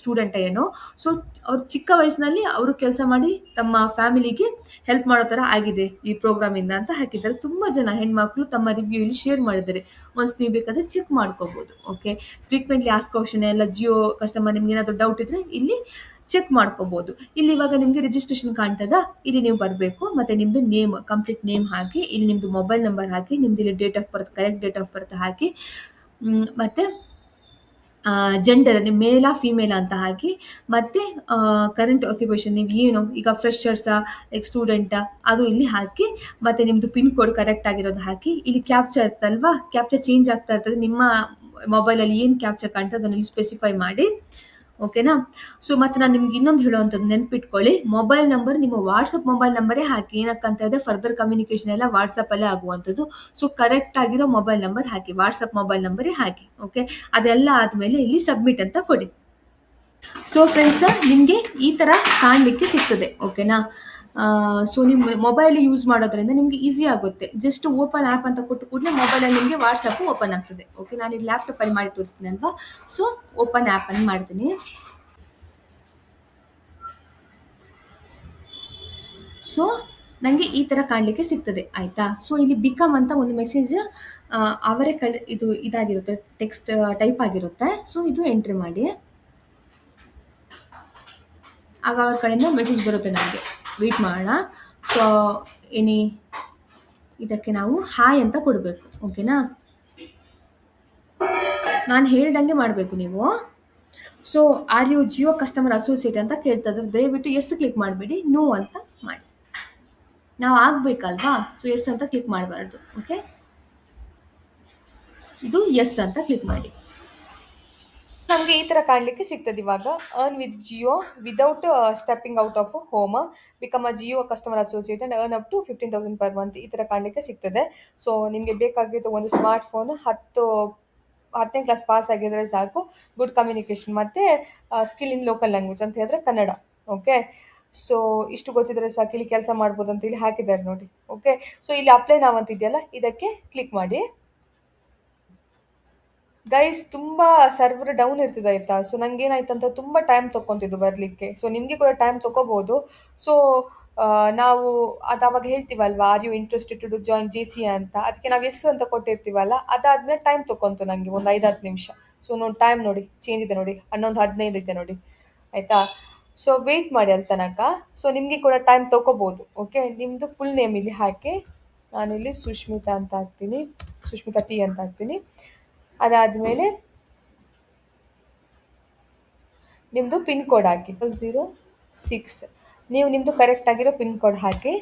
student ಏನೋ. So ಅವ್ರು ಚಿಕ್ಕ ವಯಸ್ಸಿನಲ್ಲಿ ಅವರು ಕೆಲಸ ಮಾಡಿ ತಮ್ಮ ಫ್ಯಾಮಿಲಿಗೆ ಹೆಲ್ಪ್ ಮಾಡೋ ಥರ ಆಗಿದೆ ಈ ಪ್ರೋಗ್ರಾಮಿಂದ ಅಂತ ಹಾಕಿದ್ದಾರೆ. ತುಂಬ ಜನ ಹೆಣ್ಮಕ್ಳು ತಮ್ಮ ರಿವ್ಯೂ ಇಲ್ಲಿ ಶೇರ್ ಮಾಡಿದ್ದಾರೆ. ಒನ್ಸ್ ನೀವು ಬೇಕಾದರೆ ಚೆಕ್ ಮಾಡ್ಕೋಬೋದು. ಓಕೆ, ಫ್ರೀಕ್ವೆಂಟ್ಲಿ ಆಸ್ಕ್ ಕ್ವಶನ್ ಎಲ್ಲ ಜಿಯೋ ಕಸ್ಟಮರ್ ನಿಮ್ಗೆ ಏನಾದರೂ ಡೌಟ್ ಇದ್ದರೆ ಇಲ್ಲಿ ಚೆಕ್ ಮಾಡ್ಕೋಬೋದು. ಇಲ್ಲಿ ಇವಾಗ ನಿಮಗೆ ರಿಜಿಸ್ಟ್ರೇಷನ್ ಕಾಣ್ತದ, ಇಲ್ಲಿ ನೀವು ಬರಬೇಕು. ಮತ್ತು ನಿಮ್ಮದು ನೇಮ್, ಕಂಪ್ಲೀಟ್ ನೇಮ್ ಹಾಕಿ, ಇಲ್ಲಿ ನಿಮ್ಮದು ಮೊಬೈಲ್ ನಂಬರ್ ಹಾಕಿ, ನಿಮ್ಮದು ಇಲ್ಲಿ date of birth, correct date of birth ಹಾಕಿ, ಮತ್ತು ಜೆಂಡರ್ ನಿಮ್ಮ ಮೇಲಾ ಫೀಮೇಲಾ ಅಂತ ಹಾಕಿ, ಮತ್ತು ಕರೆಂಟ್ ಆಕ್ಯುಪೇಷನ್ ನೀವು ಏನು ಈಗ ಫ್ರೆಶರ್ಸಾ ಲೈಕ್ ಸ್ಟೂಡೆಂಟಾ ಅದು ಇಲ್ಲಿ ಹಾಕಿ, ಮತ್ತು ನಿಮ್ಮದು ಪಿನ್ ಕೋಡ್ ಕರೆಕ್ಟ್ ಆಗಿರೋದು ಹಾಕಿ. ಇಲ್ಲಿ ಕ್ಯಾಪ್ಚರ್ ಇರ್ತಲ್ವಾ, ಕ್ಯಾಪ್ಚರ್ ಚೇಂಜ್ ಆಗ್ತಾ ಇರ್ತದೆ. ನಿಮ್ಮ ಮೊಬೈಲಲ್ಲಿ ಏನು ಕ್ಯಾಪ್ಚರ್ ಕಾಣ್ತದೆ ಅದನ್ನು ಇಲ್ಲಿ ಸ್ಪೆಸಿಫೈ ಮಾಡಿ. ಓಕೆನಾ. ಸೊ ಮತ್ತು ನಾನು ನಿಮ್ಗೆ ಇನ್ನೊಂದು ಹೇಳೋವಂಥದ್ದು ನೆನ್ಪಿಟ್ಕೊಳ್ಳಿ, ಮೊಬೈಲ್ ನಂಬರ್ ನಿಮ್ಮ ವಾಟ್ಸಪ್ ಮೊಬೈಲ್ ನಂಬರೇ ಹಾಕಿ. ಏನಕ್ಕಂತ ಇದೆ, ಫರ್ದರ್ ಕಮ್ಯುನಿಕೇಷನ್ ಎಲ್ಲ ವಾಟ್ಸಪ್ಪಲ್ಲೇ ಆಗುವಂಥದ್ದು. ಸೊ ಕರೆಕ್ಟ್ ಆಗಿರೋ ಮೊಬೈಲ್ ನಂಬರ್ ಹಾಕಿ, ವಾಟ್ಸಪ್ ಮೊಬೈಲ್ ನಂಬರೇ ಹಾಕಿ. ಓಕೆ, ಅದೆಲ್ಲ ಆದಮೇಲೆ ಇಲ್ಲಿ ಸಬ್ಮಿಟ್ ಅಂತ ಕೊಡಿ. ಸೊ ಫ್ರೆಂಡ್ಸ್, ನಿಮಗೆ ಈ ಥರ ಕಾಣಲಿಕ್ಕೆ ಸಿಗ್ತದೆ. ಓಕೆನಾ? ಸೊ ನಿಮ್ಮ ಮೊಬೈಲ್ ಯೂಸ್ ಮಾಡೋದ್ರಿಂದ ನಿಮಗೆ ಈಸಿ ಆಗುತ್ತೆ. ಜಸ್ಟ್ ಓಪನ್ ಆ್ಯಪ್ ಅಂತ ಕೊಟ್ಟು ಕೂಡಲೇ ಮೊಬೈಲಲ್ಲಿ ನಿಮಗೆ ವಾಟ್ಸಪ್ಪು ಓಪನ್ ಆಗ್ತದೆ. ಓಕೆ, ನಾನು ಇದು ಲ್ಯಾಪ್ಟಾಪಲ್ಲಿ ಮಾಡಿ ತೋರಿಸ್ತೀನಿ ಅಲ್ವಾ. ಸೊ ಓಪನ್ ಆ್ಯಪನ್ನು ಮಾಡ್ತೀನಿ. ಸೊ ನನಗೆ ಈ ಥರ ಕಾಣಲಿಕ್ಕೆ ಸಿಗ್ತದೆ, ಆಯಿತಾ. ಸೊ ಇಲ್ಲಿ ಬಿಕಮ್ ಅಂತ ಒಂದು ಮೆಸೇಜ್ ಅವರೇ ಇದು ಇದಾಗಿರುತ್ತೆ, ಟೆಕ್ಸ್ಟ್ ಟೈಪ್ ಆಗಿರುತ್ತೆ. ಸೊ ಇದು ಎಂಟ್ರಿ ಮಾಡಿ, ಆಗ ಅವ್ರ ಕಡೆಯಿಂದ ಮೆಸೇಜ್ ಬರುತ್ತೆ ನನಗೆ. ವೆಯ್ಟ್ ಮಾಡೋಣ. ಸೊ ಇದಕ್ಕೆ ನಾವು ಹಾಯ್ ಅಂತ ಕೊಡಬೇಕು. ಓಕೆನಾ? ನಾನು ಹೇಳ್ದಂಗೆ ಮಾಡಬೇಕು ನೀವು. So are you Jio customer associate ಅಂತ ಕೇಳ್ತಾ ಇದ್ರೆ ದಯವಿಟ್ಟು ಎಸ್ ಕ್ಲಿಕ್ ಮಾಡಬೇಡಿ, ನೋ ಅಂತ ಮಾಡಿ. ನಾವು ಆಗಬೇಕಲ್ವಾ, ಸೊ ಎಸ್ ಅಂತ ಕ್ಲಿಕ್ ಮಾಡಬಾರ್ದು. ಓಕೆ, ಇದು ಎಸ್ ಅಂತ ಕ್ಲಿಕ್ ಮಾಡಿ. ನಮಗೆ ಈ ಥರ ಕಾಣಲಿಕ್ಕೆ ಸಿಗ್ತದೆ ಇವಾಗ. Earn with Jio without stepping out of home, become a Jio customer associate and earn up to 15,000 per month. ಈ ಥರ ಕಾಣಲಿಕ್ಕೆ ಸಿಗ್ತದೆ. ಸೊ ನಿಮಗೆ ಬೇಕಾಗಿದ್ದು ಒಂದು ಸ್ಮಾರ್ಟ್ ಫೋನ್, 10ನೇ ಕ್ಲಾಸ್ ಪಾಸ್ ಆಗಿದ್ರೆ ಸಾಕು, ಗುಡ್ ಕಮ್ಯುನಿಕೇಷನ್ ಮತ್ತು ಸ್ಕಿಲ್ ಇನ್ ಲೋಕಲ್ ಲ್ಯಾಂಗ್ವೇಜ್ ಅಂತ ಹೇಳಿದ್ರೆ ಕನ್ನಡ. ಓಕೆ, ಸೊ ಇಷ್ಟು ಗೊತ್ತಿದ್ರೆ ಸಾಕು, ಇಲ್ಲಿ ಕೆಲಸ ಮಾಡ್ಬೋದು ಅಂತ ಇಲ್ಲಿ ಹಾಕಿದ್ದಾರೆ ನೋಡಿ. ಓಕೆ, ಸೊ ಇಲ್ಲಿ ಅಪ್ಲೈ ನಾವ್ ಅಂತ ಇದೆಯಲ್ಲ, ಇದಕ್ಕೆ ಕ್ಲಿಕ್ ಮಾಡಿ. ಗೈಸ್, ತುಂಬ ಸರ್ವರ್ ಡೌನ್ ಇರ್ತದೆ, ಆಯಿತಾ. ಸೊ ನಂಗೆ ಏನಾಯ್ತು ಅಂತ ತುಂಬ ಟೈಮ್ ತೊಗೊತಿದ್ದು ಬರಲಿಕ್ಕೆ. ಸೊ ನಿಮಗೆ ಕೂಡ ಟೈಮ್ ತೊಗೋಬೋದು. ಸೊ ನಾವು ಅದು ಅವಾಗ ಹೇಳ್ತೀವಲ್ವ, are you interested to join JCA ಅಂತ, ಅದಕ್ಕೆ ನಾವು ಎಸ್ ಅಂತ ಕೊಟ್ಟಿರ್ತೀವಲ್ಲ, ಅದಾದ್ಮೇಲೆ ಟೈಮ್ ತೊಗೊಂತು ನನಗೆ ಒಂದು 5-10 ನಿಮಿಷ. ಸೊ ನೋಡಿ, ಟೈಮ್ ನೋಡಿ ಚೇಂಜ್ ಇದೆ ನೋಡಿ, 11:15 ಇದೆ ನೋಡಿ, ಆಯಿತಾ. ಸೊ ವೆಯ್ಟ್ ಮಾಡಿ ಅಲ್ಲಿ ತನಕ. ಸೊ ನಿಮಗೆ ಕೂಡ ಟೈಮ್ ತೊಗೋಬೋದು. ಓಕೆ, ನಿಮ್ಮದು ಫುಲ್ ನೇಮ್ ಇಲ್ಲಿ ಹಾಕಿ, ನಾನಿಲ್ಲಿ ಸುಷ್ಮಿತಾ ಅಂತ ಹಾಕ್ತೀನಿ, ಸುಷ್ಮಿತಾ T ಅಂತ ಹಾಕ್ತೀನಿ. ಅದಾದಮೇಲೆ ನಿಮ್ಮದು ಪಿನ್ ಕೋಡ್ ಹಾಕಿ 06. ನೀವು ನಿಮ್ಮದು ಕರೆಕ್ಟ್ ಆಗಿರೋ ಪಿನ್ ಕೋಡ್ ಹಾಕಿ.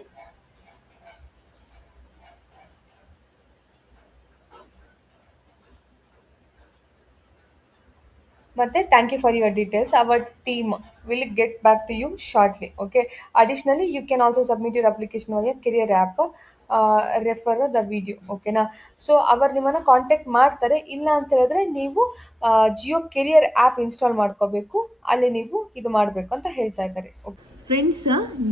ಮತ್ತು thank you for your details. Our team will get back to you shortly. Okay, additionally you can also submit your application on your career app, refer the video. ಓಕೆನಾ? So ಅವರು ನಿಮ್ಮನ್ನು contact ಮಾಡ್ತಾರೆ. ಇಲ್ಲ ಅಂತ ಹೇಳಿದ್ರೆ ನೀವು ಜಿಯೋ ಕೆರಿಯರ್ ಆ್ಯಪ್ ಇನ್ಸ್ಟಾಲ್ ಮಾಡ್ಕೋಬೇಕು, ಅಲ್ಲಿ ನೀವು ಇದು ಮಾಡಬೇಕು ಅಂತ ಹೇಳ್ತಾ ಇದ್ದಾರೆ. ಫ್ರೆಂಡ್ಸ್,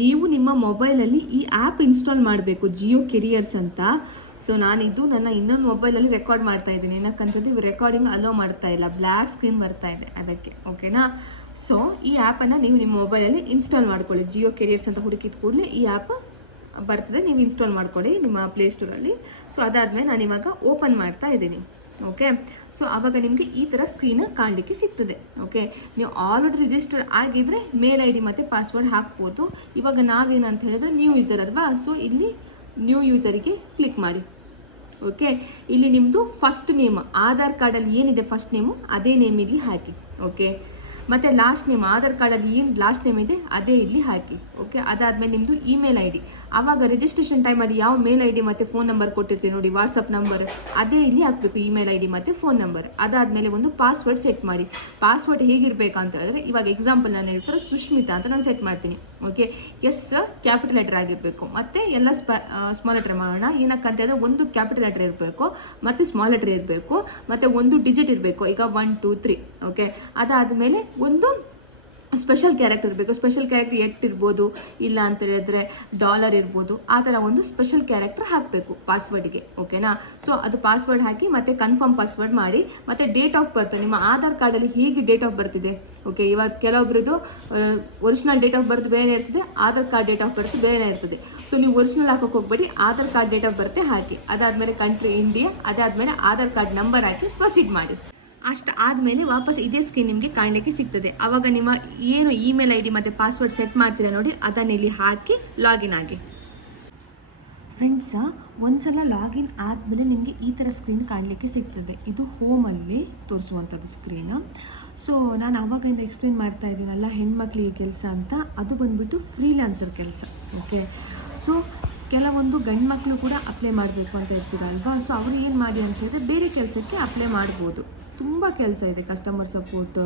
ನೀವು ನಿಮ್ಮ ಮೊಬೈಲಲ್ಲಿ ಈ ಆ್ಯಪ್ ಇನ್ಸ್ಟಾಲ್ ಮಾಡಬೇಕು, ಜಿಯೋ ಕೆರಿಯರ್ಸ್ ಅಂತ. ಸೊ ನಾನಿದು ನನ್ನ ಇನ್ನೊಂದು ಮೊಬೈಲಲ್ಲಿ ರೆಕಾರ್ಡ್ ಮಾಡ್ತಾ ಇದ್ದೀನಿ, ಏನಕ್ಕಂತಂದ್ರೆ ಇವು ರೆಕಾರ್ಡಿಂಗ್ ಅಲೋ ಮಾಡ್ತಾ ಇಲ್ಲ, ಬ್ಲ್ಯಾಕ್ ಸ್ಕ್ರೀನ್ ಬರ್ತಾ ಇದೆ ಅದಕ್ಕೆ. ಓಕೆನಾ? ಸೊ ಈ ಆ್ಯಪನ್ನು ನೀವು ನಿಮ್ಮ ಮೊಬೈಲಲ್ಲಿ ಇನ್ಸ್ಟಾಲ್ ಮಾಡ್ಕೊಳ್ಳಿ. ಜಿಯೋ ಕೆರಿಯರ್ಸ್ ಅಂತ ಹುಡುಕಿದ ಕೂಡಲೇ ಈ ಆ್ಯಪ್ ಬರ್ತದೆ, ನೀವು ಇನ್ಸ್ಟಾಲ್ ಮಾಡ್ಕೊಳ್ಳಿ ನಿಮ್ಮ ಪ್ಲೇಸ್ಟೋರಲ್ಲಿ. ಸೊ ಅದಾದಮೇಲೆ ನಾನು ಇವಾಗ ಓಪನ್ ಮಾಡ್ತಾ ಇದ್ದೀನಿ. ಓಕೆ, ಸೊ ಆವಾಗ ನಿಮಗೆ ಈ ಥರ ಸ್ಕ್ರೀನ್ ಕಾಣಲಿಕ್ಕೆ ಸಿಗ್ತದೆ. ಓಕೆ, ನೀವು ಆಲ್ರೆಡಿ ರಿಜಿಸ್ಟರ್ ಆಗಿದ್ದರೆ ಮೇಲ್ ID ಮತ್ತು ಪಾಸ್ವರ್ಡ್ ಹಾಕ್ಬೋದು. ಇವಾಗ ನಾವೇನಂತ ಹೇಳಿದ್ರೆ ನ್ಯೂ ಯೂಸರ್ ಅಲ್ವಾ. ಸೊ ಇಲ್ಲಿ ನ್ಯೂ ಯೂಸರಿಗೆ ಕ್ಲಿಕ್ ಮಾಡಿ. ಓಕೆ, ಇಲ್ಲಿ ನಿಮ್ಮದು ಫಸ್ಟ್ ನೇಮ್, ಆಧಾರ್ ಕಾರ್ಡಲ್ಲಿ ಏನಿದೆ ಫಸ್ಟ್ ನೇಮು ಅದೇ ನೇಮ್ ಇಲ್ಲಿ ಹಾಕಿ. ಓಕೆ, ಮತ್ತು ಲಾಸ್ಟ್ ನೇಮ್, ಆಧಾರ್ ಕಾರ್ಡಲ್ಲಿ ಏನು ಲಾಸ್ಟ್ ನೇಮ್ ಇದೆ ಅದೇ ಇಲ್ಲಿ ಹಾಕಿ. ಓಕೆ, ಅದಾದಮೇಲೆ ನಿಮ್ಮದು ಇಮೇಲ್ ID, ಆವಾಗ ರಿಜಿಸ್ಟ್ರೇಷನ್ ಟೈಮಲ್ಲಿ ಯಾವ ಮೇಲ್ ID ಮತ್ತು ಫೋನ್ ನಂಬರ್ ಕೊಟ್ಟಿರ್ತೀವಿ ನೋಡಿ, ವಾಟ್ಸಪ್ ನಂಬರ್, ಅದೇ ಇಲ್ಲಿ ಹಾಕಬೇಕು, ಇಮೇಲ್ ID ಮತ್ತು ಫೋನ್ ನಂಬರ್. ಅದಾದಮೇಲೆ ಒಂದು ಪಾಸ್ವರ್ಡ್ ಸೆಟ್ ಮಾಡಿ. ಪಾಸ್ವರ್ಡ್ ಹೇಗಿರಬೇಕಂತ ಹೇಳಿದ್ರೆ, ಇವಾಗ ಎಕ್ಸಾಂಪಲ್ ನಾನು ಹೇಳ್ತಾರೆ ಸುಷ್ಮಿತಾ ಅಂತ ನಾನು ಸೆಟ್ ಮಾಡ್ತೀನಿ. ಓಕೆ, ಎಸ್ ಕ್ಯಾಪಿಟಲ್ ಲೆಟರ್ ಆಗಿರಬೇಕು, ಮತ್ತು ಎಲ್ಲ ಸ್ಮಾಲ್ ಲೆಟರ್ ಮಾಡೋಣ. ಏನಕ್ಕಂತ ಹೇಳಿದ್ರೆ ಒಂದು ಕ್ಯಾಪಿಟಲ್ ಲೆಟರ್ ಇರಬೇಕು, ಮತ್ತು ಸ್ಮಾಲ್ ಲೆಟರ್ ಇರಬೇಕು, ಮತ್ತು ಒಂದು ಡಿಜಿಟ್ ಇರಬೇಕು. ಈಗ 1 2 3. ಓಕೆ, ಅದಾದಮೇಲೆ ಒಂದು ಸ್ಪೆಷಲ್ ಕ್ಯಾರೆಕ್ಟರ್ ಇರಬೇಕು. ಸ್ಪೆಷಲ್ ಕ್ಯಾರೆಕ್ಟರ್ ಇರ್ಬೋದು, ಇಲ್ಲ ಅಂತ ಹೇಳಿದ್ರೆ $, ಇರ್ಬೋದು. ಆ ಥರ ಒಂದು ಸ್ಪೆಷಲ್ ಕ್ಯಾರೆಕ್ಟರ್ ಹಾಕಬೇಕು ಪಾಸ್ವರ್ಡ್ಗೆ. ಓಕೆನಾ? ಸೊ ಅದು ಪಾಸ್ವರ್ಡ್ ಹಾಕಿ ಮತ್ತು ಕನ್ಫರ್ಮ್ ಪಾಸ್ವರ್ಡ್ ಮಾಡಿ. ಮತ್ತು ಡೇಟ್ ಆಫ್ ಬರ್ತ್, ನಿಮ್ಮ ಆಧಾರ್ ಕಾರ್ಡಲ್ಲಿ ಹೇಗೆ ಡೇಟ್ ಆಫ್ ಬರ್ತ್ ಇದೆ. ಓಕೆ, ಇವತ್ತು ಕೆಲವೊಬ್ರದ್ದು ಒರಿಜಿನಲ್ ಡೇಟ್ ಆಫ್ ಬರ್ತ್ ಬೇರೆ ಇರ್ತದೆ, ಆಧಾರ್ ಕಾರ್ಡ್ ಡೇಟ್ ಆಫ್ ಬರ್ತ್ ಬೇರೆ ಇರ್ತದೆ. ಸೊ ನೀವು ಒರಿಜಿನಲ್ ಹಾಕೋಕೆ ಹೋಗ್ಬೇಡಿ, ಆಧಾರ್ ಕಾರ್ಡ್ ಡೇಟ್ ಆಫ್ ಬರ್ತೆ ಹಾಕಿ. ಅದಾದಮೇಲೆ ಕಂಟ್ರಿ ಇಂಡಿಯಾ, ಅದಾದಮೇಲೆ ಆಧಾರ್ ಕಾರ್ಡ್ ನಂಬರ್ ಹಾಕಿ ಪ್ರೊಸೀಡ್ ಮಾಡಿ. ಅಷ್ಟು ಆದಮೇಲೆ ವಾಪಸ್ ಇದೇ ಸ್ಕ್ರೀನ್ ನಿಮಗೆ ಕಾಣಲಿಕ್ಕೆ ಸಿಗ್ತದೆ. ಆವಾಗ ನಿಮ್ಮ ಏನು ಇಮೇಲ್ ID ಮತ್ತು ಪಾಸ್ವರ್ಡ್ ಸೆಟ್ ಮಾಡ್ತೀರಾ ನೋಡಿ, ಅದನ್ನು ಇಲ್ಲಿ ಹಾಕಿ ಲಾಗಿನ್ ಆಗಿ. ಫ್ರೆಂಡ್ಸ, ಒಂದ್ಸಲ ಲಾಗಿನ್ ಆದಮೇಲೆ ನಿಮಗೆ ಈ ಥರ ಸ್ಕ್ರೀನ್ ಕಾಣಲಿಕ್ಕೆ ಸಿಗ್ತದೆ. ಇದು ಹೋಮಲ್ಲಿ ತೋರಿಸುವಂಥದ್ದು ಸ್ಕ್ರೀನು. ಸೊ ನಾನು ಆವಾಗಿಂದ ಎಕ್ಸ್ಪ್ಲೇನ್ ಮಾಡ್ತಾ ಇದ್ದೀನಲ್ಲ, ಹೆಣ್ಮಕ್ಳಿಗೆ ಕೆಲಸ ಅಂತ, ಅದು ಬಂದುಬಿಟ್ಟು ಫ್ರೀಲಾನ್ಸರ್ ಕೆಲಸ. ಓಕೆ, ಸೊ ಕೆಲವೊಂದು ಗಂಡು ಮಕ್ಕಳು ಕೂಡ ಅಪ್ಲೈ ಮಾಡಬೇಕು ಅಂತ ಇರ್ತೀರಲ್ವಾ. ಸೊ ಅವರು ಏನು ಮಾಡಿ ಅಂತ ಹೇಳಿದ್ರೆ ಬೇರೆ ಕೆಲಸಕ್ಕೆ ಅಪ್ಲೈ ಮಾಡ್ಬೋದು. ತುಂಬ ಕೆಲಸ ಇದೆ. Customer support,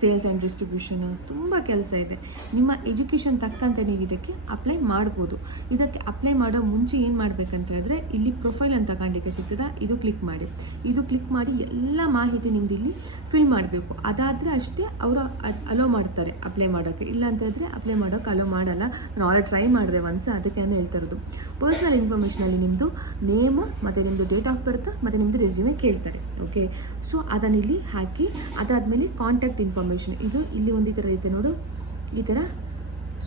sales and distribution, ತುಂಬ ಕೆಲಸ ಇದೆ. ನಿಮ್ಮ ಎಜುಕೇಷನ್ ತಕ್ಕಂತೆ ನೀವು ಇದಕ್ಕೆ ಅಪ್ಲೈ ಮಾಡ್ಬೋದು. ಇದಕ್ಕೆ ಅಪ್ಲೈ ಮಾಡೋ ಮುಂಚೆ ಏನು ಮಾಡಬೇಕಂತ ಹೇಳಿದ್ರೆ, ಇಲ್ಲಿ ಪ್ರೊಫೈಲ್ ಅಂತ ಕಾಣಲಿಕ್ಕೆ ಸಿಗ್ತದೆ, ಇದು ಕ್ಲಿಕ್ ಮಾಡಿ. ಇದು ಕ್ಲಿಕ್ ಮಾಡಿ ಎಲ್ಲ ಮಾಹಿತಿ ನಿಮ್ದು ಇಲ್ಲಿ ಫಿಲ್ ಮಾಡಬೇಕು. ಅದಾದರೆ ಅಷ್ಟೇ ಅವರು ಅಲೋ ಮಾಡ್ತಾರೆ ಅಪ್ಲೈ ಮಾಡೋಕ್ಕೆ. ಇಲ್ಲ ಅಂತ ಹೇಳಿದ್ರೆ ಅಪ್ಲೈ ಮಾಡೋಕ್ಕೆ ಅಲೋ ಮಾಡಲ್ಲ. ನಾನು ಆಲ್ರೆಡಿ ಟ್ರೈ ಮಾಡಿದೆ ಒನ್ಸ್, ಅದಕ್ಕೆ ಹೇಳ್ತಾ ಇರೋದು. ಪರ್ಸ್ನಲ್ ಇನ್ಫಾರ್ಮೇಷನಲ್ಲಿ ನಿಮ್ಮದು ನೇಮ್ ಮತ್ತು ನಿಮ್ಮದು ಡೇಟ್ ಆಫ್ ಬರ್ತ್ ಮತ್ತು ನಿಮ್ಮದು ರೆಸ್ಯೂಮೆ ಕೇಳ್ತಾರೆ. ಓಕೆ, ಸೊ ಅದನ್ನು ಇಲ್ಲಿ ಹಾಕಿ, ಅದಾದಮೇಲೆ ಕಾಂಟ್ಯಾಕ್ಟ್ ಇನ್ಫಾರ್ಮೇಷನ್, ಇದು ಇಲ್ಲಿ ಒಂದು ಈ ಥರ ಐತೆ ನೋಡು, ಈ ಥರ.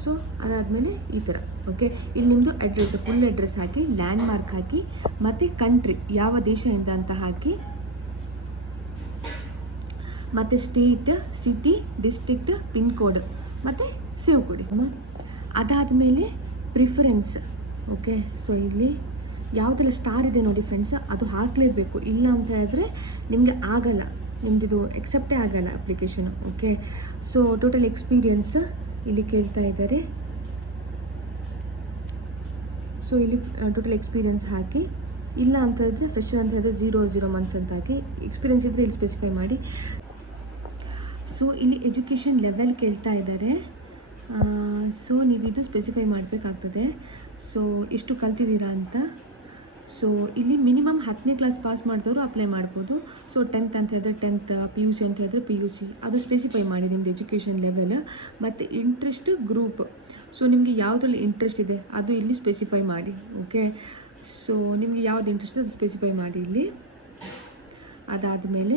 ಸೊ ಅದಾದಮೇಲೆ ಈ ಥರ. ಓಕೆ, ಇಲ್ಲಿ ನಿಮ್ಮದು ಅಡ್ರೆಸ್, ಫುಲ್ ಅಡ್ರೆಸ್ ಹಾಕಿ, ಲ್ಯಾಂಡ್ ಮಾರ್ಕ್ ಹಾಕಿ, ಮತ್ತು ಕಂಟ್ರಿ ಯಾವ ದೇಶದಿಂದ ಅಂತ ಹಾಕಿ, ಮತ್ತು state, city, district, pin code ಮತ್ತು ಸೇವ್ ಕೊಡಿ. ಅದಾದಮೇಲೆ ಪ್ರಿಫರೆನ್ಸ್. ಓಕೆ, ಸೊ ಇಲ್ಲಿ ಯಾವುದೆಲ್ಲ ಸ್ಟಾರ್ ಇದೆ ನೋಡಿ ಫ್ರೆಂಡ್ಸ್, ಅದು ಹಾಕಲೇಬೇಕು. ಇಲ್ಲ ಅಂತ ಹೇಳಿದ್ರೆ ನಿಮಗೆ ಆಗಲ್ಲ, ನಿಮ್ಮದಿದು ಎಕ್ಸೆಪ್ಟೇ ಆಗಲ್ಲ application. Okay, so total experience ಇಲ್ಲಿ ಕೇಳ್ತಾ ಇದ್ದಾರೆ. ಸೊ ಇಲ್ಲಿ ಟೋಟಲ್ ಎಕ್ಸ್ಪೀರಿಯನ್ಸ್ ಹಾಕಿ. ಇಲ್ಲ ಅಂತ ಹೇಳಿದ್ರೆ ಫ್ರೆಶರ್ ಅಂತ ಹೇಳಿದ್ರೆ 0 ಮಂತ್ಸ್ ಅಂತ ಹಾಕಿ. ಎಕ್ಸ್ಪೀರಿಯನ್ಸ್ ಇದ್ದರೆ ಇಲ್ಲಿ ಸ್ಪೆಸಿಫೈ ಮಾಡಿ. ಸೊ ಇಲ್ಲಿ ಎಜುಕೇಷನ್ ಲೆವೆಲ್ ಕೇಳ್ತಾ ಇದ್ದಾರೆ. ಸೊ ನೀವಿದು ಸ್ಪೆಸಿಫೈ ಮಾಡಬೇಕಾಗ್ತದೆ. ಸೊ ಎಷ್ಟು ಕಲ್ತಿದ್ದೀರಾ ಅಂತ. ಸೊ ಇಲ್ಲಿ ಮಿನಿಮಮ್ 10ನೇ ಕ್ಲಾಸ್ ಪಾಸ್ ಮಾಡಿದವರು ಅಪ್ಲೈ ಮಾಡ್ಬೋದು. ಸೊ 10th ಅಂತ ಹೇಳಿದ್ರೆ 10th, PUC ಅಂತ ಹೇಳಿದ್ರೆ PUC, ಅದು ಸ್ಪೆಸಿಫೈ ಮಾಡಿ ನಿಮ್ಮದು ಎಜುಕೇಷನ್ ಲೆವೆಲ್. ಮತ್ತು ಇಂಟ್ರೆಸ್ಟ್ ಗ್ರೂಪ್, ಸೊ ನಿಮಗೆ ಯಾವುದ್ರಲ್ಲಿ ಇಂಟ್ರೆಸ್ಟ್ ಇದೆ ಅದು ಇಲ್ಲಿ ಸ್ಪೆಸಿಫೈ ಮಾಡಿ. ಓಕೆ, ಸೊ ನಿಮಗೆ ಯಾವ್ದು ಇಂಟ್ರೆಸ್ಟ್ ಅದು ಸ್ಪೆಸಿಫೈ ಮಾಡಿ ಇಲ್ಲಿ. ಅದಾದಮೇಲೆ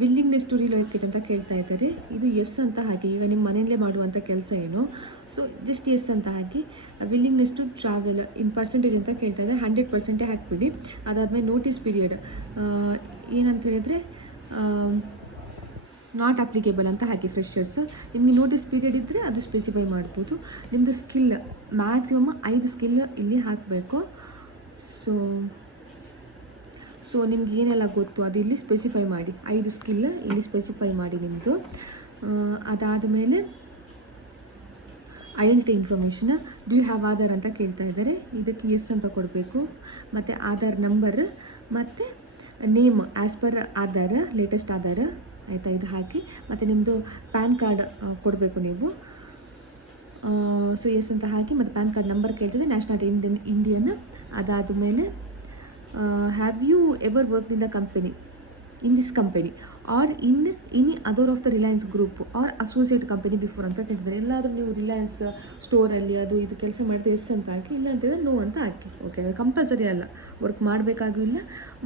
ವಿಲ್ಲಿಂಗ್ನೆಸ್ ಟು ರಿಲೋಕೇಟ್ ಅಂತ ಕೇಳ್ತಾ ಇದ್ದಾರೆ. ಇದು ಎಸ್ ಅಂತ ಹಾಕಿ. ಈಗ ನಿಮ್ಮ ಮನೆಯಲ್ಲೇ ಮಾಡುವಂಥ ಕೆಲಸ ಏನು, ಸೊ ಜಸ್ಟ್ ಎಸ್ ಅಂತ ಹಾಕಿ. Willingness to travel in percentage ಅಂತ ಕೇಳ್ತಾ ಇದ್ದಾರೆ, 100% ಹಾಕಿಬಿಡಿ. ಅದಾದಮೇಲೆ ನೋಟಿಸ್ ಪೀರಿಯಡ್ ಏನಂತ ಹೇಳಿದರೆ ನಾಟ್ ಅಪ್ಲಿಕೇಬಲ್ ಅಂತ ಹಾಕಿ. ಫ್ರೆಶರ್ಸ್ ನಿಮಗೆ ನೋಟಿಸ್ ಪೀರಿಯಡ್ ಇದ್ದರೆ ಅದು ಸ್ಪೆಸಿಫೈ ಮಾಡ್ಬೋದು. ನಿಮ್ಮದು ಸ್ಕಿಲ್ ಮ್ಯಾಕ್ಸಿಮಮ್ 5 ಸ್ಕಿಲ್ ಇಲ್ಲಿ ಹಾಕಬೇಕು. ಸೊ ನಿಮ್ಗೆ ಏನೆಲ್ಲ ಗೊತ್ತು ಅದು ಇಲ್ಲಿ ಸ್ಪೆಸಿಫೈ ಮಾಡಿ. 5 ಸ್ಕಿಲ್ ಇಲ್ಲಿ ಸ್ಪೆಸಿಫೈ ಮಾಡಿ ನಿಮ್ಮದು. ಅದಾದಮೇಲೆ identity information, do you have Aadhaar ಅಂತ ಕೇಳ್ತಾ ಇದ್ದಾರೆ. ಇದಕ್ಕೆ ಎಸ್ ಅಂತ ಕೊಡಬೇಕು. ಮತ್ತು ಆಧಾರ್ ನಂಬರ್ ಮತ್ತು name as per Aadhaar, latest Aadhaar ಆಯಿತಾ, ಇದು ಹಾಕಿ. ಮತ್ತು ನಿಮ್ಮದು ಪ್ಯಾನ್ ಕಾರ್ಡ್ ಕೊಡಬೇಕು ನೀವು. ಸೊ ಎಸ್ ಅಂತ ಹಾಕಿ. ಮತ್ತು ಪ್ಯಾನ್ ಕಾರ್ಡ್ ನಂಬರ್ ಕೇಳ್ತಿದೆ, ನ್ಯಾಷನಾಲಿಟಿ ಇಂಡಿಯನ್. ಅದಾದಮೇಲೆ have you ever work in the company, in this company or in any other of the Reliance group or associate company before ಅಂತ ಕೇಳ್ತಿದ್ದಾರೆ. ಎಲ್ಲಾದರೂ ನೀವು ರಿಲಯನ್ಸ್ ಸ್ಟೋರಲ್ಲಿ ಅದು ಇದು ಕೆಲಸ ಮಾಡಿದ್ರೆ ಎಷ್ಟು ಅಂತ ಹಾಕಿ. ಇಲ್ಲ ಅಂತಂದರೆ ನೋ ಅಂತ ಹಾಕಿ. ಓಕೆ, ಕಂಪಲ್ಸರಿ ಅಲ್ಲ, ವರ್ಕ್ ಮಾಡಬೇಕಾಗೂ ಇಲ್ಲ,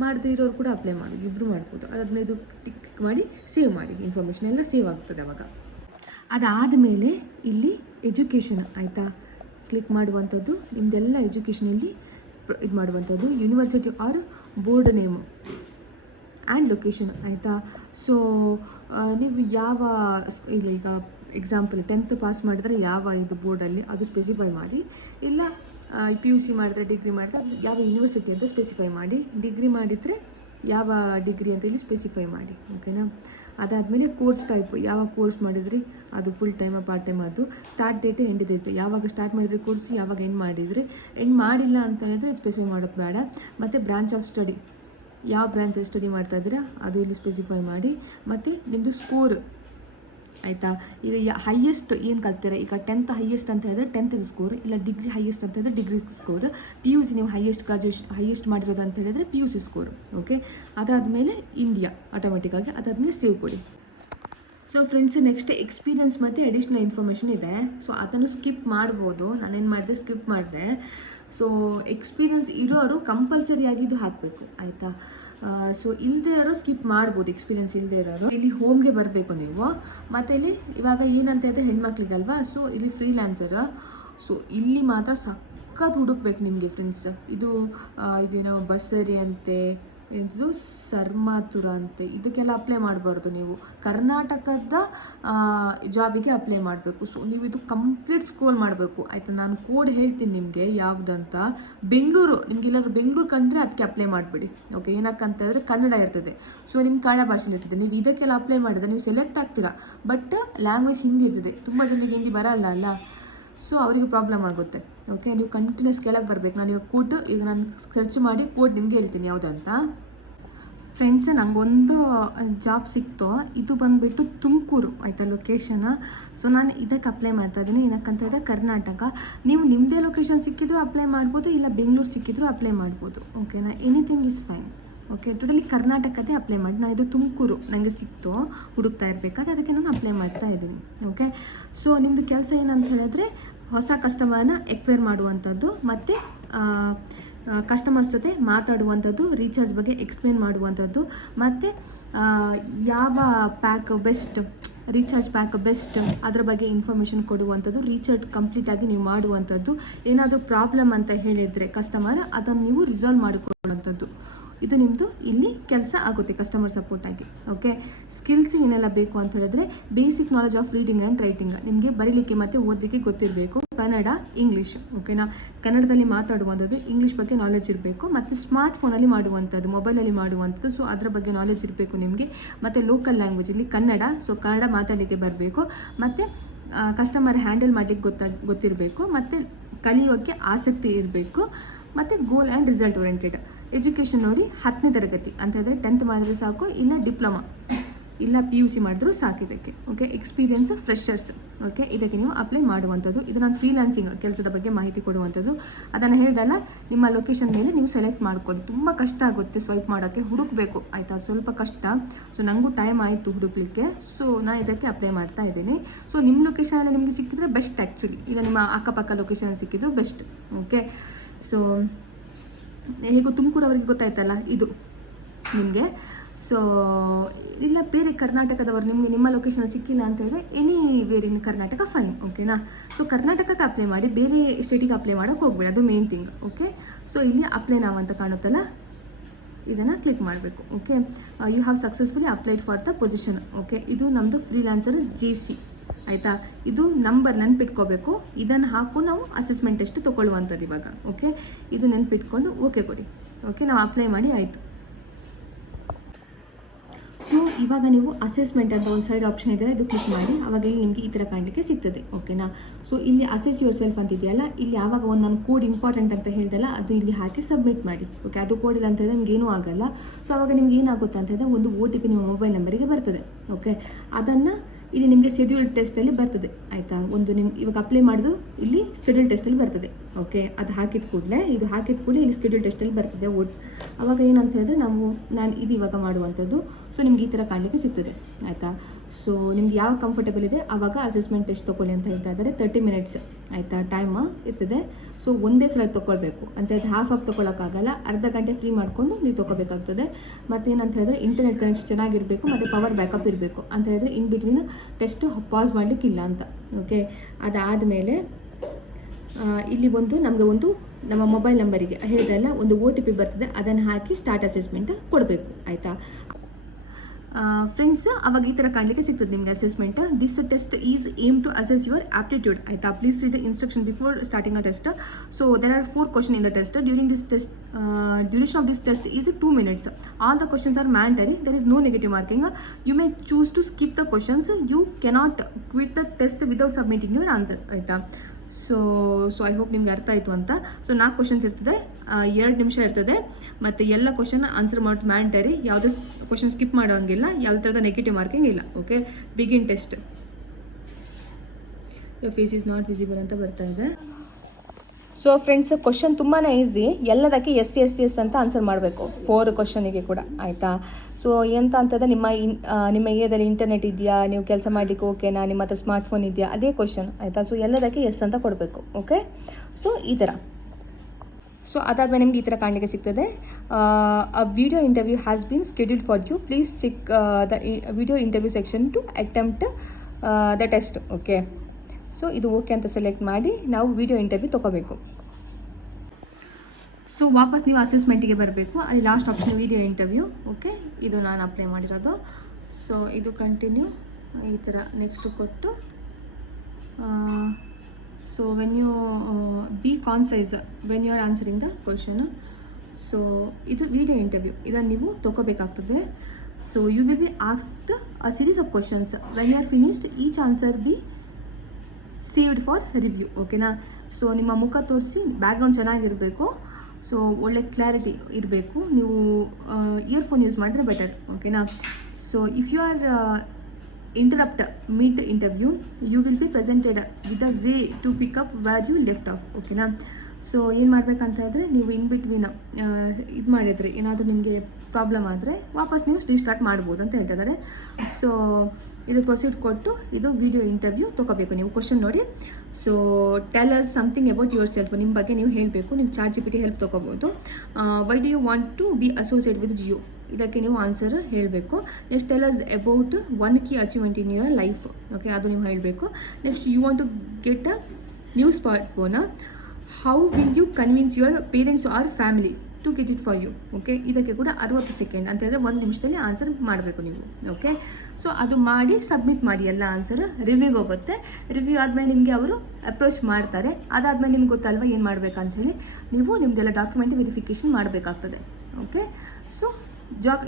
ಮಾಡದೇ ಇರೋರು ಕೂಡ ಅಪ್ಲೈ ಮಾಡಿ, ಇಬ್ಬರು ಮಾಡ್ಬೋದು. ಅದಾದಮೇಲೆ ಇದು ಟಿಕ್ ಮಾಡಿ ಸೇವ್ ಮಾಡಿ. ಇನ್ಫಾರ್ಮೇಷನ್ ಎಲ್ಲ ಸೇವ್ ಆಗ್ತದೆ ಅವಾಗ. ಅದಾದಮೇಲೆ ಇಲ್ಲಿ ಎಜುಕೇಷನ್ ಆಯಿತಾ, ಕ್ಲಿಕ್ ಮಾಡುವಂಥದ್ದು. ನಿಮ್ಮದೆಲ್ಲ ಎಜುಕೇಷನಲ್ಲಿ ಇದು ಮಾಡುವಂಥದ್ದು, university or board name and location ಆಯಿತಾ. ಸೊ ನೀವು ಯಾವ ಇಲ್ಲಿ ಈಗ ಎಕ್ಸಾಂಪಲ್ 10th ಪಾಸ್ ಮಾಡಿದ್ರೆ ಯಾವ ಇದು ಬೋರ್ಡಲ್ಲಿ ಅದು ಸ್ಪೆಸಿಫೈ ಮಾಡಿ. ಇಲ್ಲ PUC ಮಾಡಿದ್ರೆ, ಡಿಗ್ರಿ ಮಾಡಿದ್ರೆ ಅದು ಯಾವ ಯೂನಿವರ್ಸಿಟಿ ಅಂತ ಸ್ಪೆಸಿಫೈ ಮಾಡಿ. ಡಿಗ್ರಿ ಮಾಡಿದರೆ ಯಾವ ಡಿಗ್ರಿ ಅಂತ ಇಲ್ಲಿ ಸ್ಪೆಸಿಫೈ ಮಾಡಿ. ಓಕೆನಾ. ಅದಾದಮೇಲೆ ಕೋರ್ಸ್ ಟೈಪ್, ಯಾವ ಕೋರ್ಸ್ ಮಾಡಿದ್ರಿ, ಅದು ಫುಲ್ ಟೈಮ್ ಪಾರ್ಟ್ ಟೈಮ್, ಅದು ಸ್ಟಾರ್ಟ್ ಡೇಟ್ ಎಂಡ್ ಡೇಟ್, ಯಾವಾಗ ಸ್ಟಾರ್ಟ್ ಮಾಡಿದ್ರಿ ಕೋರ್ಸ್, ಯಾವಾಗ ಎಂಡ್ ಮಾಡಿದ್ರಿ. ಎಂಡ್ ಮಾಡಿಲ್ಲ ಅಂತ ಹೇಳಿದ್ರೆ ಸ್ಪೆಸಿಫೈ ಮಾಡೋದು ಬೇಡ. ಮತ್ತು ಬ್ರಾಂಚ್ ಆಫ್ ಸ್ಟಡಿ, ಯಾವ ಬ್ರಾಂಚಲ್ಲಿ ಸ್ಟಡಿ ಮಾಡ್ತಾ ಇದ್ದೀರಾ ಅದು ಇಲ್ಲಿ ಸ್ಪೆಸಿಫೈ ಮಾಡಿ. ಮತ್ತು ನಿಮ್ಮದು ಸ್ಕೋರ್ ಆಯಿತಾ. ಈಗ ಹೈಯೆಸ್ಟ್ ಏನು ಕಲ್ತೀರ, ಈಗ 10th ಹೈಯೆಸ್ಟ್ ಅಂತ ಹೇಳಿದ್ರೆ 10th ಸ್ಕೋರ್, ಇಲ್ಲ ಡಿಗ್ರಿ ಹೈಯೆಸ್ಟ್ ಅಂತ ಹೇಳಿದ್ರೆ ಡಿಗ್ರಿ ಸ್ಕೋರ್. PUC ನೀವು ಹೈಯೆಸ್ಟ್ ಮಾಡಿರೋದು ಅಂತ ಹೇಳಿದ್ರೆ PUC ಸ್ಕೋರ್. ಓಕೆ, ಅದಾದಮೇಲೆ ಇಂಡಿಯಾ ಆಟೋಮೆಟಿಕ್ಕಾಗಿ. ಅದಾದಮೇಲೆ ಸೇವ್ ಕೊಡಿ. ಸೊ ಫ್ರೆಂಡ್ಸ್, ನೆಕ್ಸ್ಟ್ ಎಕ್ಸ್ಪೀರಿಯನ್ಸ್ ಮತ್ತು ಅಡಿಷ್ನಲ್ ಇನ್ಫಾರ್ಮೇಷನ್ ಇದೆ. ಸೊ ಅದನ್ನು ಸ್ಕಿಪ್ ಮಾಡ್ಬೋದು. ನಾನೇನು ಮಾಡಿದೆ, ಸ್ಕಿಪ್ ಮಾಡಿದೆ. ಸೊ ಎಕ್ಸ್ಪೀರಿಯನ್ಸ್ ಇರೋರು ಕಂಪಲ್ಸರಿಯಾಗಿ ಇದು ಹಾಕಬೇಕು ಆಯಿತಾ. ಸೊ ಇಲ್ಲದೆ ಇರೋರು ಸ್ಕಿಪ್ ಮಾಡ್ಬೋದು. ಎಕ್ಸ್ಪೀರಿಯನ್ಸ್ ಇಲ್ಲದೆ ಇರೋರು ಇಲ್ಲಿ ಹೋಮ್ಗೆ ಬರಬೇಕು ನೀವು. ಮತ್ತು ಇಲ್ಲಿ ಇವಾಗ ಏನಂತ ಹೇಳಿದ್ರೆ ಹೆಣ್ಮಕ್ಳಿಗಲ್ವಾ, ಸೊ ಇಲ್ಲಿ ಫ್ರೀಲ್ಯಾನ್ಸರ್. ಸೊ ಇಲ್ಲಿ ಮಾತ್ರ ಸಖತ್ ಹುಡುಕ್ಬೇಕು ನಿಮಗೆ ಫ್ರೆಂಡ್ಸ್. ಇದೇನೋ ಬಸ್ಸರಿ ಅಂತೆ, ಇದು ಸರ್ಮಾತುರ ಅಂತೆ, ಇದಕ್ಕೆಲ್ಲ ಅಪ್ಲೈ ಮಾಡಬಾರ್ದು. ನೀವು ಕರ್ನಾಟಕದ ಜಾಬಿಗೆ ಅಪ್ಲೈ ಮಾಡಬೇಕು. ಸೊ ನೀವು ಇದು ಕಂಪ್ಲೀಟ್ ಸ್ಕ್ರೋಲ್ ಮಾಡಬೇಕು ಆಯಿತಾ. ನಾನು ಕೋಡ್ ಹೇಳ್ತೀನಿ ನಿಮಗೆ ಯಾವುದಂತ. ಬೆಂಗಳೂರು, ನಿಮ್ಗೆ ಇಲ್ಲಾದ್ರೂ ಬೆಂಗಳೂರು ಕಂಡ್ರೆ ಅದಕ್ಕೆ ಅಪ್ಲೈ ಮಾಡಿಬಿಡಿ. ಓಕೆ, ಏನಕ್ಕಂತ ಹೇಳಿದ್ರೆ ಕನ್ನಡ ಇರ್ತದೆ. ಸೊ ನಿಮ್ಮ ಕನ್ನಡ ಭಾಷೆಲಿ ಇರ್ತದೆ. ನೀವು ಇದಕ್ಕೆಲ್ಲ ಅಪ್ಲೈ ಮಾಡಿದ್ರೆ ನೀವು ಸೆಲೆಕ್ಟ್ ಆಗ್ತೀರಾ, ಬಟ್ ಲ್ಯಾಂಗ್ವೇಜ್ ಹಿಂದಿ ಇರ್ತದೆ. ತುಂಬ ಜನರಿಗೆ ಹಿಂದಿ ಬರಲ್ಲ ಅಲ್ಲ, ಸೊ ಅವರಿಗೆ ಪ್ರಾಬ್ಲಮ್ ಆಗುತ್ತೆ. ಓಕೆ, ನೀವು ಕಂಟಿನ್ಯೂಸ್ ಕೆಳಗೆ ಬರಬೇಕು. ನಾನು ಈಗ ನಾನು ಸರ್ಚ್ ಮಾಡಿ ಕೋಡ್ ನಿಮಗೆ ಹೇಳ್ತೀನಿ ಯಾವುದಂತ. ಫ್ರೆಂಡ್ಸ್, ನನಗೊಂದು ಜಾಬ್ ಸಿಕ್ತು. ಇದು ಬಂದುಬಿಟ್ಟು ತುಮಕೂರು ಆಯಿತಾ ಲೊಕೇಶನ್. ಸೊ ನಾನು ಇದಕ್ಕೆ ಅಪ್ಲೈ ಮಾಡ್ತಾ ಇದ್ದೀನಿ. ಏನಕ್ಕಂತ ಇದೆ ಕರ್ನಾಟಕ. ನೀವು ನಿಮ್ಮದೇ ಲೊಕೇಶನ್ ಸಿಕ್ಕಿದ್ರು ಅಪ್ಲೈ ಮಾಡ್ಬೋದು, ಇಲ್ಲ ಬೆಂಗಳೂರು ಸಿಕ್ಕಿದ್ರು ಅಪ್ಲೈ ಮಾಡ್ಬೋದು. ಓಕೆನಾ, anything is fine. Okay, totally ಕರ್ನಾಟಕದೇ ಅಪ್ಲೈ ಮಾಡಿ. ನಾನು ಇದು ತುಮಕೂರು ನನಗೆ ಸಿಕ್ತು, ಹುಡುಕ್ತಾ ಇರಬೇಕಾದ್ರೆ ಅದಕ್ಕೆ ನಾನು ಅಪ್ಲೈ ಮಾಡ್ತಾ ಇದ್ದೀನಿ. ಓಕೆ, ಸೊ ನಿಮ್ಮದು ಕೆಲಸ ಏನಂತ ಹೇಳಿದ್ರೆ ಹೊಸ ಕಸ್ಟಮರ್ನ ಎಕ್ವೈರ್ ಮಾಡುವಂಥದ್ದು, ಮತ್ತು ಕಸ್ಟಮರ್ಸ್ ಜೊತೆ ಮಾತಾಡುವಂಥದ್ದು, ರೀಚಾರ್ಜ್ ಬಗ್ಗೆ ಎಕ್ಸ್ಪ್ಲೇನ್ ಮಾಡುವಂಥದ್ದು, ಮತ್ತು ಯಾವ pack best, recharge pack best ಅದರ ಬಗ್ಗೆ ಇನ್ಫಾರ್ಮೇಷನ್ ಕೊಡುವಂಥದ್ದು, ರೀಚಾರ್ಜ್ ಕಂಪ್ಲೀಟಾಗಿ ನೀವು ಮಾಡುವಂಥದ್ದು. ಏನಾದರೂ ಪ್ರಾಬ್ಲಮ್ ಅಂತ ಹೇಳಿದರೆ ಕಸ್ಟಮರ್ ಅದನ್ನು ನೀವು ರಿಸಾಲ್ವ್ ಮಾಡಿಕೊಡುವಂಥದ್ದು. ಇದು ನಿಮ್ಮದು ಇಲ್ಲಿ ಕೆಲಸ ಆಗುತ್ತೆ ಕಸ್ಟಮರ್ ಸಪೋರ್ಟಾಗಿ. ಓಕೆ, ಸ್ಕಿಲ್ಸ್ ಏನೆಲ್ಲ ಬೇಕು ಅಂತ ಹೇಳಿದ್ರೆ basic knowledge of reading and writing. ನಿಮಗೆ ಬರೀಲಿಕ್ಕೆ ಮತ್ತು ಓದಲಿಕ್ಕೆ ಗೊತ್ತಿರಬೇಕು. ಕನ್ನಡ, ಇಂಗ್ಲೀಷ್. ಓಕೆನಾ, ಕನ್ನಡದಲ್ಲಿ ಮಾತಾಡುವಂಥದ್ದು, ಇಂಗ್ಲೀಷ್ ಬಗ್ಗೆ ನಾಲೆಜ್ ಇರಬೇಕು, ಮತ್ತು ಸ್ಮಾರ್ಟ್ ಫೋನಲ್ಲಿ ಮಾಡುವಂಥದ್ದು, ಮೊಬೈಲಲ್ಲಿ ಮಾಡುವಂಥದ್ದು. ಸೊ ಅದರ ಬಗ್ಗೆ ನಾಲೆಜ್ ಇರಬೇಕು ನಿಮಗೆ. ಮತ್ತು ಲೋಕಲ್ ಲ್ಯಾಂಗ್ವೇಜ್ ಇಲ್ಲಿ ಕನ್ನಡ. ಸೊ ಕನ್ನಡ ಮಾತಾಡಲಿಕ್ಕೆ ಬರಬೇಕು, ಮತ್ತು ಕಸ್ಟಮರ್ ಹ್ಯಾಂಡಲ್ ಮಾಡಲಿಕ್ಕೆ ಗೊತ್ತಿರಬೇಕು, ಮತ್ತು ಕಲಿಯೋಕ್ಕೆ ಆಸಕ್ತಿ ಇರಬೇಕು, ಮತ್ತು ಗೋಲ್ ಆ್ಯಂಡ್ ರಿಸಲ್ಟ್ ಓರಿಯೆಂಟೆಡ್. ಎಜುಕೇಷನ್ ನೋಡಿ 10ನೇ ತರಗತಿ ಅಂತ ಹೇಳಿದ್ರೆ 10th ಮಾಡಿದ್ರೆ ಸಾಕು, ಇಲ್ಲ ಡಿಪ್ಲೊಮಾ, ಇಲ್ಲ PUC ಮಾಡಿದ್ರೂ ಸಾಕು ಇದಕ್ಕೆ. Okay, experience freshers. ಓಕೆ, ಇದಕ್ಕೆ ನೀವು ಅಪ್ಲೈ ಮಾಡುವಂಥದ್ದು. ಇದು ನಾನು ಫ್ರೀಲಾನ್ಸಿಂಗ್ ಕೆಲಸದ ಬಗ್ಗೆ ಮಾಹಿತಿ ಕೊಡುವಂಥದ್ದು. ಅದನ್ನು ಹೇಳ್ದಲ್ಲ, ನಿಮ್ಮ ಲೊಕೇಶನ್ ಮೇಲೆ ನೀವು ಸೆಲೆಕ್ಟ್ ಮಾಡ್ಕೊಳ್ಳಿ. ತುಂಬ ಕಷ್ಟ ಆಗುತ್ತೆ ಸ್ವೈಪ್ ಮಾಡೋಕ್ಕೆ, ಹುಡುಕಬೇಕು ಆಯಿತಾ, ಸ್ವಲ್ಪ ಕಷ್ಟ. ಸೊ ನನಗೂ ಟೈಮ್ ಆಯಿತು ಹುಡುಕ್ಲಿಕ್ಕೆ. ಸೊ ನಾನು ಇದಕ್ಕೆ ಅಪ್ಲೈ ಮಾಡ್ತಾ ಇದ್ದೀನಿ. ಸೊ ನಿಮ್ಮ ಲೊಕೇಶನಲ್ಲಿ ನಿಮಗೆ ಸಿಕ್ಕಿದ್ರೆ ಬೆಸ್ಟ್ ಆ್ಯಕ್ಚುಲಿ, ಇಲ್ಲ ನಿಮ್ಮ ಅಕ್ಕಪಕ್ಕ ಲೊಕೇಶನ್ ಸಿಕ್ಕಿದ್ರು ಬೆಸ್ಟ್. ಓಕೆ, ಸೊ ಹೇಗೂ ತುಮಕೂರವರಿಗೆ ಗೊತ್ತಾಯ್ತಲ್ಲ ಇದು ನಿಮಗೆ. ಸೊ ಇಲ್ಲ ಬೇರೆ ಕರ್ನಾಟಕದವರು ನಿಮಗೆ ನಿಮ್ಮ ಲೊಕೇಶನ್ ಸಿಕ್ಕಿಲ್ಲ ಅಂತ ಹೇಳಿದ್ರೆ ಎನಿವೇರ್ ಇನ್ ಕರ್ನಾಟಕ ಫೈನ್. ಓಕೆನಾ, ಸೊ ಕರ್ನಾಟಕಕ್ಕೆ ಅಪ್ಲೈ ಮಾಡಿ, ಬೇರೆ ಸ್ಟೇಟಿಗೆ ಅಪ್ಲೈ ಮಾಡೋಕ್ಕೆ ಹೋಗ್ಬೇಡಿ, ಅದು ಮೇನ್ ಥಿಂಗ್. ಓಕೆ, ಸೊ ಇಲ್ಲಿ ಅಪ್ಲೈ ನಾವು ಅಂತ ಕಾಣುತ್ತಲ್ಲ, ಇದನ್ನು ಕ್ಲಿಕ್ ಮಾಡಬೇಕು. Okay, you have successfully applied for the position. Okay, ಇದು ನಮ್ಮದು ಫ್ರೀಲಾನ್ಸರ್ GC ಆಯಿತಾ. ಇದು ನಂಬರ್ ನೆನ್ಪಿಟ್ಕೋಬೇಕು. ಇದನ್ನು ಹಾಕ್ಕೊಂಡು ನಾವು ಅಸೆಸ್ಮೆಂಟ್ ಟೆಸ್ಟ್ ತೊಗೊಳ್ಳುವಂಥದ್ದು ಇವಾಗ. ಓಕೆ, ಇದು ನೆನ್ಪಿಟ್ಕೊಂಡು ಓಕೆ ಕೊಡಿ. ಓಕೆ, ನಾವು ಅಪ್ಲೈ ಮಾಡಿ ಆಯಿತು. ಸೊ ಇವಾಗ ನೀವು ಅಸೆಸ್ಮೆಂಟ್ ಅಂತ ಒಂದು ಸೈಡ್ ಆಪ್ಷನ್ ಇದೆ, ಇದು ಕ್ಲಿಕ್ ಮಾಡಿ. ಆವಾಗ ಇಲ್ಲಿ ನಿಮಗೆ ಈ ಥರ ಕಾಣಲಿಕ್ಕೆ ಸಿಗ್ತದೆ. ಓಕೆನಾ, ಸೊ ಇಲ್ಲಿ ಅಸೆಸ್ ಯುವರ್ ಸೆಲ್ಫ್ ಅಂತಿದೆಯಲ್ಲ, ಇಲ್ಲಿ ಯಾವಾಗ ಒಂದು ನಾನು ಕೋಡ್ ಇಂಪಾರ್ಟೆಂಟ್ ಅಂತ ಹೇಳ್ದಲ್ಲ, ಅದು ಇಲ್ಲಿ ಹಾಕಿ ಸಬ್ಮಿಟ್ ಮಾಡಿ. ಓಕೆ, ಅದು ಕೋಡ್ ಇಲ್ಲ ಅಂತ ಹೇಳಿದ್ರೆ ನಿಮ್ಗೆ ಏನೂ ಆಗಲ್ಲ. ಸೊ ಆವಾಗ ನಿಮ್ಗೆ ಏನಾಗುತ್ತೆ ಅಂತ ಹೇಳಿದ್ರೆ ಒಂದು OTP ನಿಮ್ಮ ಮೊಬೈಲ್ ನಂಬರಿಗೆ ಬರ್ತದೆ. ಓಕೆ, ಅದನ್ನು ಇಲ್ಲಿ ನಿಮಗೆ ಶೆಡ್ಯೂಲ್ ಟೆಸ್ಟಲ್ಲಿ ಬರ್ತದೆ ಆಯಿತಾ. ಒಂದು ಇವಾಗ ಅಪ್ಲೈ ಮಾಡೋದು ಇಲ್ಲಿ ಶೆಡ್ಯೂಲ್ ಟೆಸ್ಟಲ್ಲಿ ಬರ್ತದೆ. ಓಕೆ, ಅದು ಹಾಕಿದ ಕೂಡಲೇ ಇಲ್ಲಿ ಶೆಡ್ಯೂಲ್ ಟೆಸ್ಟಲ್ಲಿ ಬರ್ತದೆ. ಅವಾಗ ಏನಂತ ಹೇಳಿದ್ರೆ ನಾನು ಇದು ಇವಾಗ ಮಾಡುವಂಥದ್ದು. ಸೊ ನಿಮ್ಗೆ ಈ ಥರ ಕಾಣಲಿಕ್ಕೆ ಸಿಗ್ತದೆ ಆಯಿತಾ. ಸೊ ನಿಮ್ಗೆ ಯಾವ ಕಂಫರ್ಟೇಬಲ್ ಇದೆ ಆವಾಗ ಅಸೆಸ್ಮೆಂಟ್ ಟೆಸ್ಟ್ ತೊಗೊಳ್ಳಿ ಅಂತ ಹೇಳ್ತಾ ಇದ್ದಾರೆ. 30 ಮಿನಿಟ್ಸ್ ಆಯಿತಾ ಟೈಮ್ ಇರ್ತದೆ. ಸೊ ಒಂದೇ ಸಲ ತೊಗೊಳ್ಬೇಕು ಅಂತ ಹೇಳಿದ್ರೆ ಹಾಫ್ ತೊಗೊಳಕ್ಕಾಗಲ್ಲ, ಅರ್ಧ ಗಂಟೆ ಫ್ರೀ ಮಾಡಿಕೊಂಡು ನೀವು ತೊಗೋಬೇಕಾಗ್ತದೆ. ಮತ್ತು ಏನಂತ ಹೇಳಿದ್ರೆ ಇಂಟರ್ನೆಟ್ ಕನೆಕ್ಷನ್ ಚೆನ್ನಾಗಿರಬೇಕು, ಮತ್ತು ಪವರ್ ಬ್ಯಾಕಪ್ ಇರಬೇಕು ಅಂತ ಹೇಳಿದ್ರೆ ಇನ್ ಬಿಟ್ವೀನ್ ಟೆಸ್ಟ್ ಪಾಸ್ ಮಾಡಲಿಕ್ಕಿಲ್ಲ ಅಂತ. ಓಕೆ, ಅದಾದಮೇಲೆ ಇಲ್ಲಿ ನಮಗೆ ನಮ್ಮ ಮೊಬೈಲ್ ನಂಬರಿಗೆ ಹೇಳಿದೆಲ್ಲ ಒಂದು OTP ಬರ್ತದೆ, ಅದನ್ನು ಹಾಕಿ ಸ್ಟಾರ್ಟ್ ಅಸೆಸ್ಮೆಂಟ್ ಕೊಡಬೇಕು ಆಯಿತಾ. ಫ್ರೆಂಡ್ಸ್, ಅವಾಗ ಈ ಥರ ಕಾಣಲಿಕ್ಕೆ ಸಿಗ್ತದೆ ನಿಮಗೆ assessment. This test is aim to assess your aptitude ಆಯಿತಾ. Please read the instruction before starting a test. So there are 4 questions in the test. During this test, duration of this test is 2 minutes. All the questions are mandatory. There is no negative marking. You may choose to skip the questions. You cannot quit the test without submitting your answer ಆಯಿತಾ. So I hope ನಿಮ್ಗೆ ಅರ್ಥ ಆಯಿತು ಅಂತ. So 4 questions ಇರ್ತದೆ, 2 ನಿಮಿಷ ಇರ್ತದೆ, ಮತ್ತು ಎಲ್ಲ ಕ್ವಶನ್ ಆನ್ಸರ್ ಮಾಡೋದು ಮ್ಯಾಂಡೇಟರಿ. ಯಾವುದೇ ಕ್ವಶನ್ ಸ್ಕಿಪ್ ಮಾಡೋಂಗಿಲ್ಲ, ಯಾವುದೇ ಥರದ ನೆಗೆಟಿವ್ ಮಾರ್ಕಿಂಗ್ ಇಲ್ಲ. Okay, begin test. Your face is not visible ಅಂತ ಬರ್ತಾ ಇದೆ. ಸೊ ಫ್ರೆಂಡ್ಸ್, ಕ್ವಶನ್ ತುಂಬಾ ಈಸಿ. ಎಲ್ಲದಕ್ಕೆ ಎಸ್ ಅಂತ ಆನ್ಸರ್ ಮಾಡಬೇಕು 4 ಕ್ವಶನಿಗೆ ಕೂಡ ಆಯಿತಾ. ಸೊ ಎಂತ ಅಂತಂದರೆ ನಿಮ್ಮ ಏರಿಯಾದಲ್ಲಿ ಇಂಟರ್ನೆಟ್ ಇದೆಯಾ, ನೀವು ಕೆಲಸ ಮಾಡಲಿಕ್ಕೆ ಓಕೆನಾ, ನಿಮ್ಮ ಹತ್ರ ಸ್ಮಾರ್ಟ್ಫೋನ್ ಇದೆಯಾ, ಅದೇ ಕ್ವಶನ್ ಆಯಿತಾ. ಸೊ ಎಲ್ಲದಕ್ಕೆ ಎಸ್ ಅಂತ ಕೊಡಬೇಕು. ಓಕೆ, ಸೊ ಈ ಥರ. ಸೊ ಅದಾದಮೇಲೆ ನಿಮ್ಗೆ ಈ ಥರ ಕಾಣಲಿಕ್ಕೆ ಸಿಗ್ತದೆ. A video interview has been scheduled for you. Please check the video interview section to attempt the test. Okay, so ಇದು ಓಕೆ ಅಂತ ಸೆಲೆಕ್ಟ್ ಮಾಡಿ ನಾವು ವಿಡಿಯೋ ಇಂಟರ್ವ್ಯೂ ತೊಗೋಬೇಕು. ಸೊ ವಾಪಸ್ ನೀವು ಅಸೆಸ್ಮೆಂಟಿಗೆ ಬರಬೇಕು. ಅಲ್ಲಿ last option video interview. Okay, ಇದು ನಾನು ಅಪ್ಲೈ ಮಾಡಿರೋದು. ಸೊ ಇದು ಕಂಟಿನ್ಯೂ ಈ ಥರ ನೆಕ್ಸ್ಟ್ ಕೊಟ್ಟು, so when you be concise when you are answering the question. So ಇದು ವಿಡಿಯೋ ಇಂಟರ್ವ್ಯೂ, ಇದನ್ನು ನೀವು ತೊಗೋಬೇಕಾಗ್ತದೆ. So you will be asked a series of questions. When you are finished each answer be saved for review. ಓಕೆನಾ. So ನಿಮ್ಮ ಮುಖ ತೋರಿಸಿ background ಚೆನ್ನಾಗಿರಬೇಕು, so ಒಳ್ಳೆ ಕ್ಲಾರಿಟಿ ಇರಬೇಕು. ನೀವು ಇಯರ್ಫೋನ್ ಯೂಸ್ ಮಾಡಿದ್ರೆ ಬೆಟರ್, ಓಕೆನಾ. So if you are interrupt mid interview, you will be presented with a way to pick up where you left off, ಓಕೆನಾ. ಸೊ ಏನು ಮಾಡಬೇಕಂತ ಹೇಳಿದ್ರೆ, ನೀವು ಇನ್ ಬಿಟ್ವೀನ್ ಇದು ಮಾಡಿದ್ರಿ ಏನಾದರೂ ನಿಮಗೆ ಪ್ರಾಬ್ಲಮ್ ಆದರೆ ವಾಪಸ್ ನೀವು ರೀಸ್ಟಾರ್ಟ್ ಮಾಡ್ಬೋದು ಅಂತ ಹೇಳ್ತಿದ್ದಾರೆ. ಸೊ ಇದು ಪ್ರೊಸೀಡ್ ಕೊಟ್ಟು ಇದು ವಿಡಿಯೋ ಇಂಟರ್ವ್ಯೂ ತೊಗೋಬೇಕು. ನೀವು ಕ್ವಶನ್ ನೋಡಿ. So tell us something about yourself, ನಿಮ್ಮ ಬಗ್ಗೆ ನೀವು ಹೇಳಬೇಕು. ನೀವು ChatGPT ಹೆಲ್ಪ್ ತೊಗೋಬೋದು. Why do you want to be associate with Jio, ಇದಕ್ಕೆ ನೀವು ಆನ್ಸರ್ ಹೇಳಬೇಕು. Next tell us about one key achievement in your life, okay, ಅದು ನೀವು ಹೇಳಬೇಕು. Next you want to get a new smartphone, how will you convince your parents or family to get it for you, okay. ಇದಕ್ಕೆ ಕೂಡ 60 second ಅಂತ ಹೇಳಿದ್ರೆ 1 ನಿಮಿಷದಲ್ಲಿ answer ಮಾಡಬೇಕು ನೀವು, ಓಕೆ. ಸೊ ಅದು ಮಾಡಿ ಸಬ್ಮಿಟ್ ಮಾಡಿ ಎಲ್ಲ ಆನ್ಸರ್. ರಿವ್ಯೂಗೆ ಹೋಗುತ್ತೆ. ರಿವ್ಯೂ ಆದಮೇಲೆ ನಿಮಗೆ ಅವರು ಅಪ್ರೋಚ್ ಮಾಡ್ತಾರೆ. ಅದಾದಮೇಲೆ ನಿಮ್ಗೆ ಗೊತ್ತಲ್ವ ಏನು ಮಾಡಬೇಕಂತ ಹೇಳಿ. ನೀವು ನಿಮ್ಮದೆಲ್ಲ ಡಾಕ್ಯುಮೆಂಟ್ ವೆರಿಫಿಕೇಷನ್ ಮಾಡಬೇಕಾಗ್ತದೆ, ಓಕೆ. ಸೊ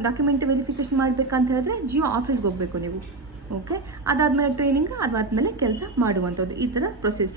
ಡಾಕ್ಯುಮೆಂಟ್ ವೆರಿಫಿಕೇಷನ್ ಮಾಡಬೇಕಂತ ಹೇಳಿದ್ರೆ ಜಿಯೋ ಆಫೀಸ್ಗೆ ಹೋಗಬೇಕು ನೀವು, ಓಕೆ. ಅದಾದಮೇಲೆ ಟ್ರೈನಿಂಗ್, ಅದಾದಮೇಲೆ ಕೆಲಸ ಮಾಡುವಂಥದ್ದು, ಈ ಥರ ಪ್ರೊಸೆಸ್.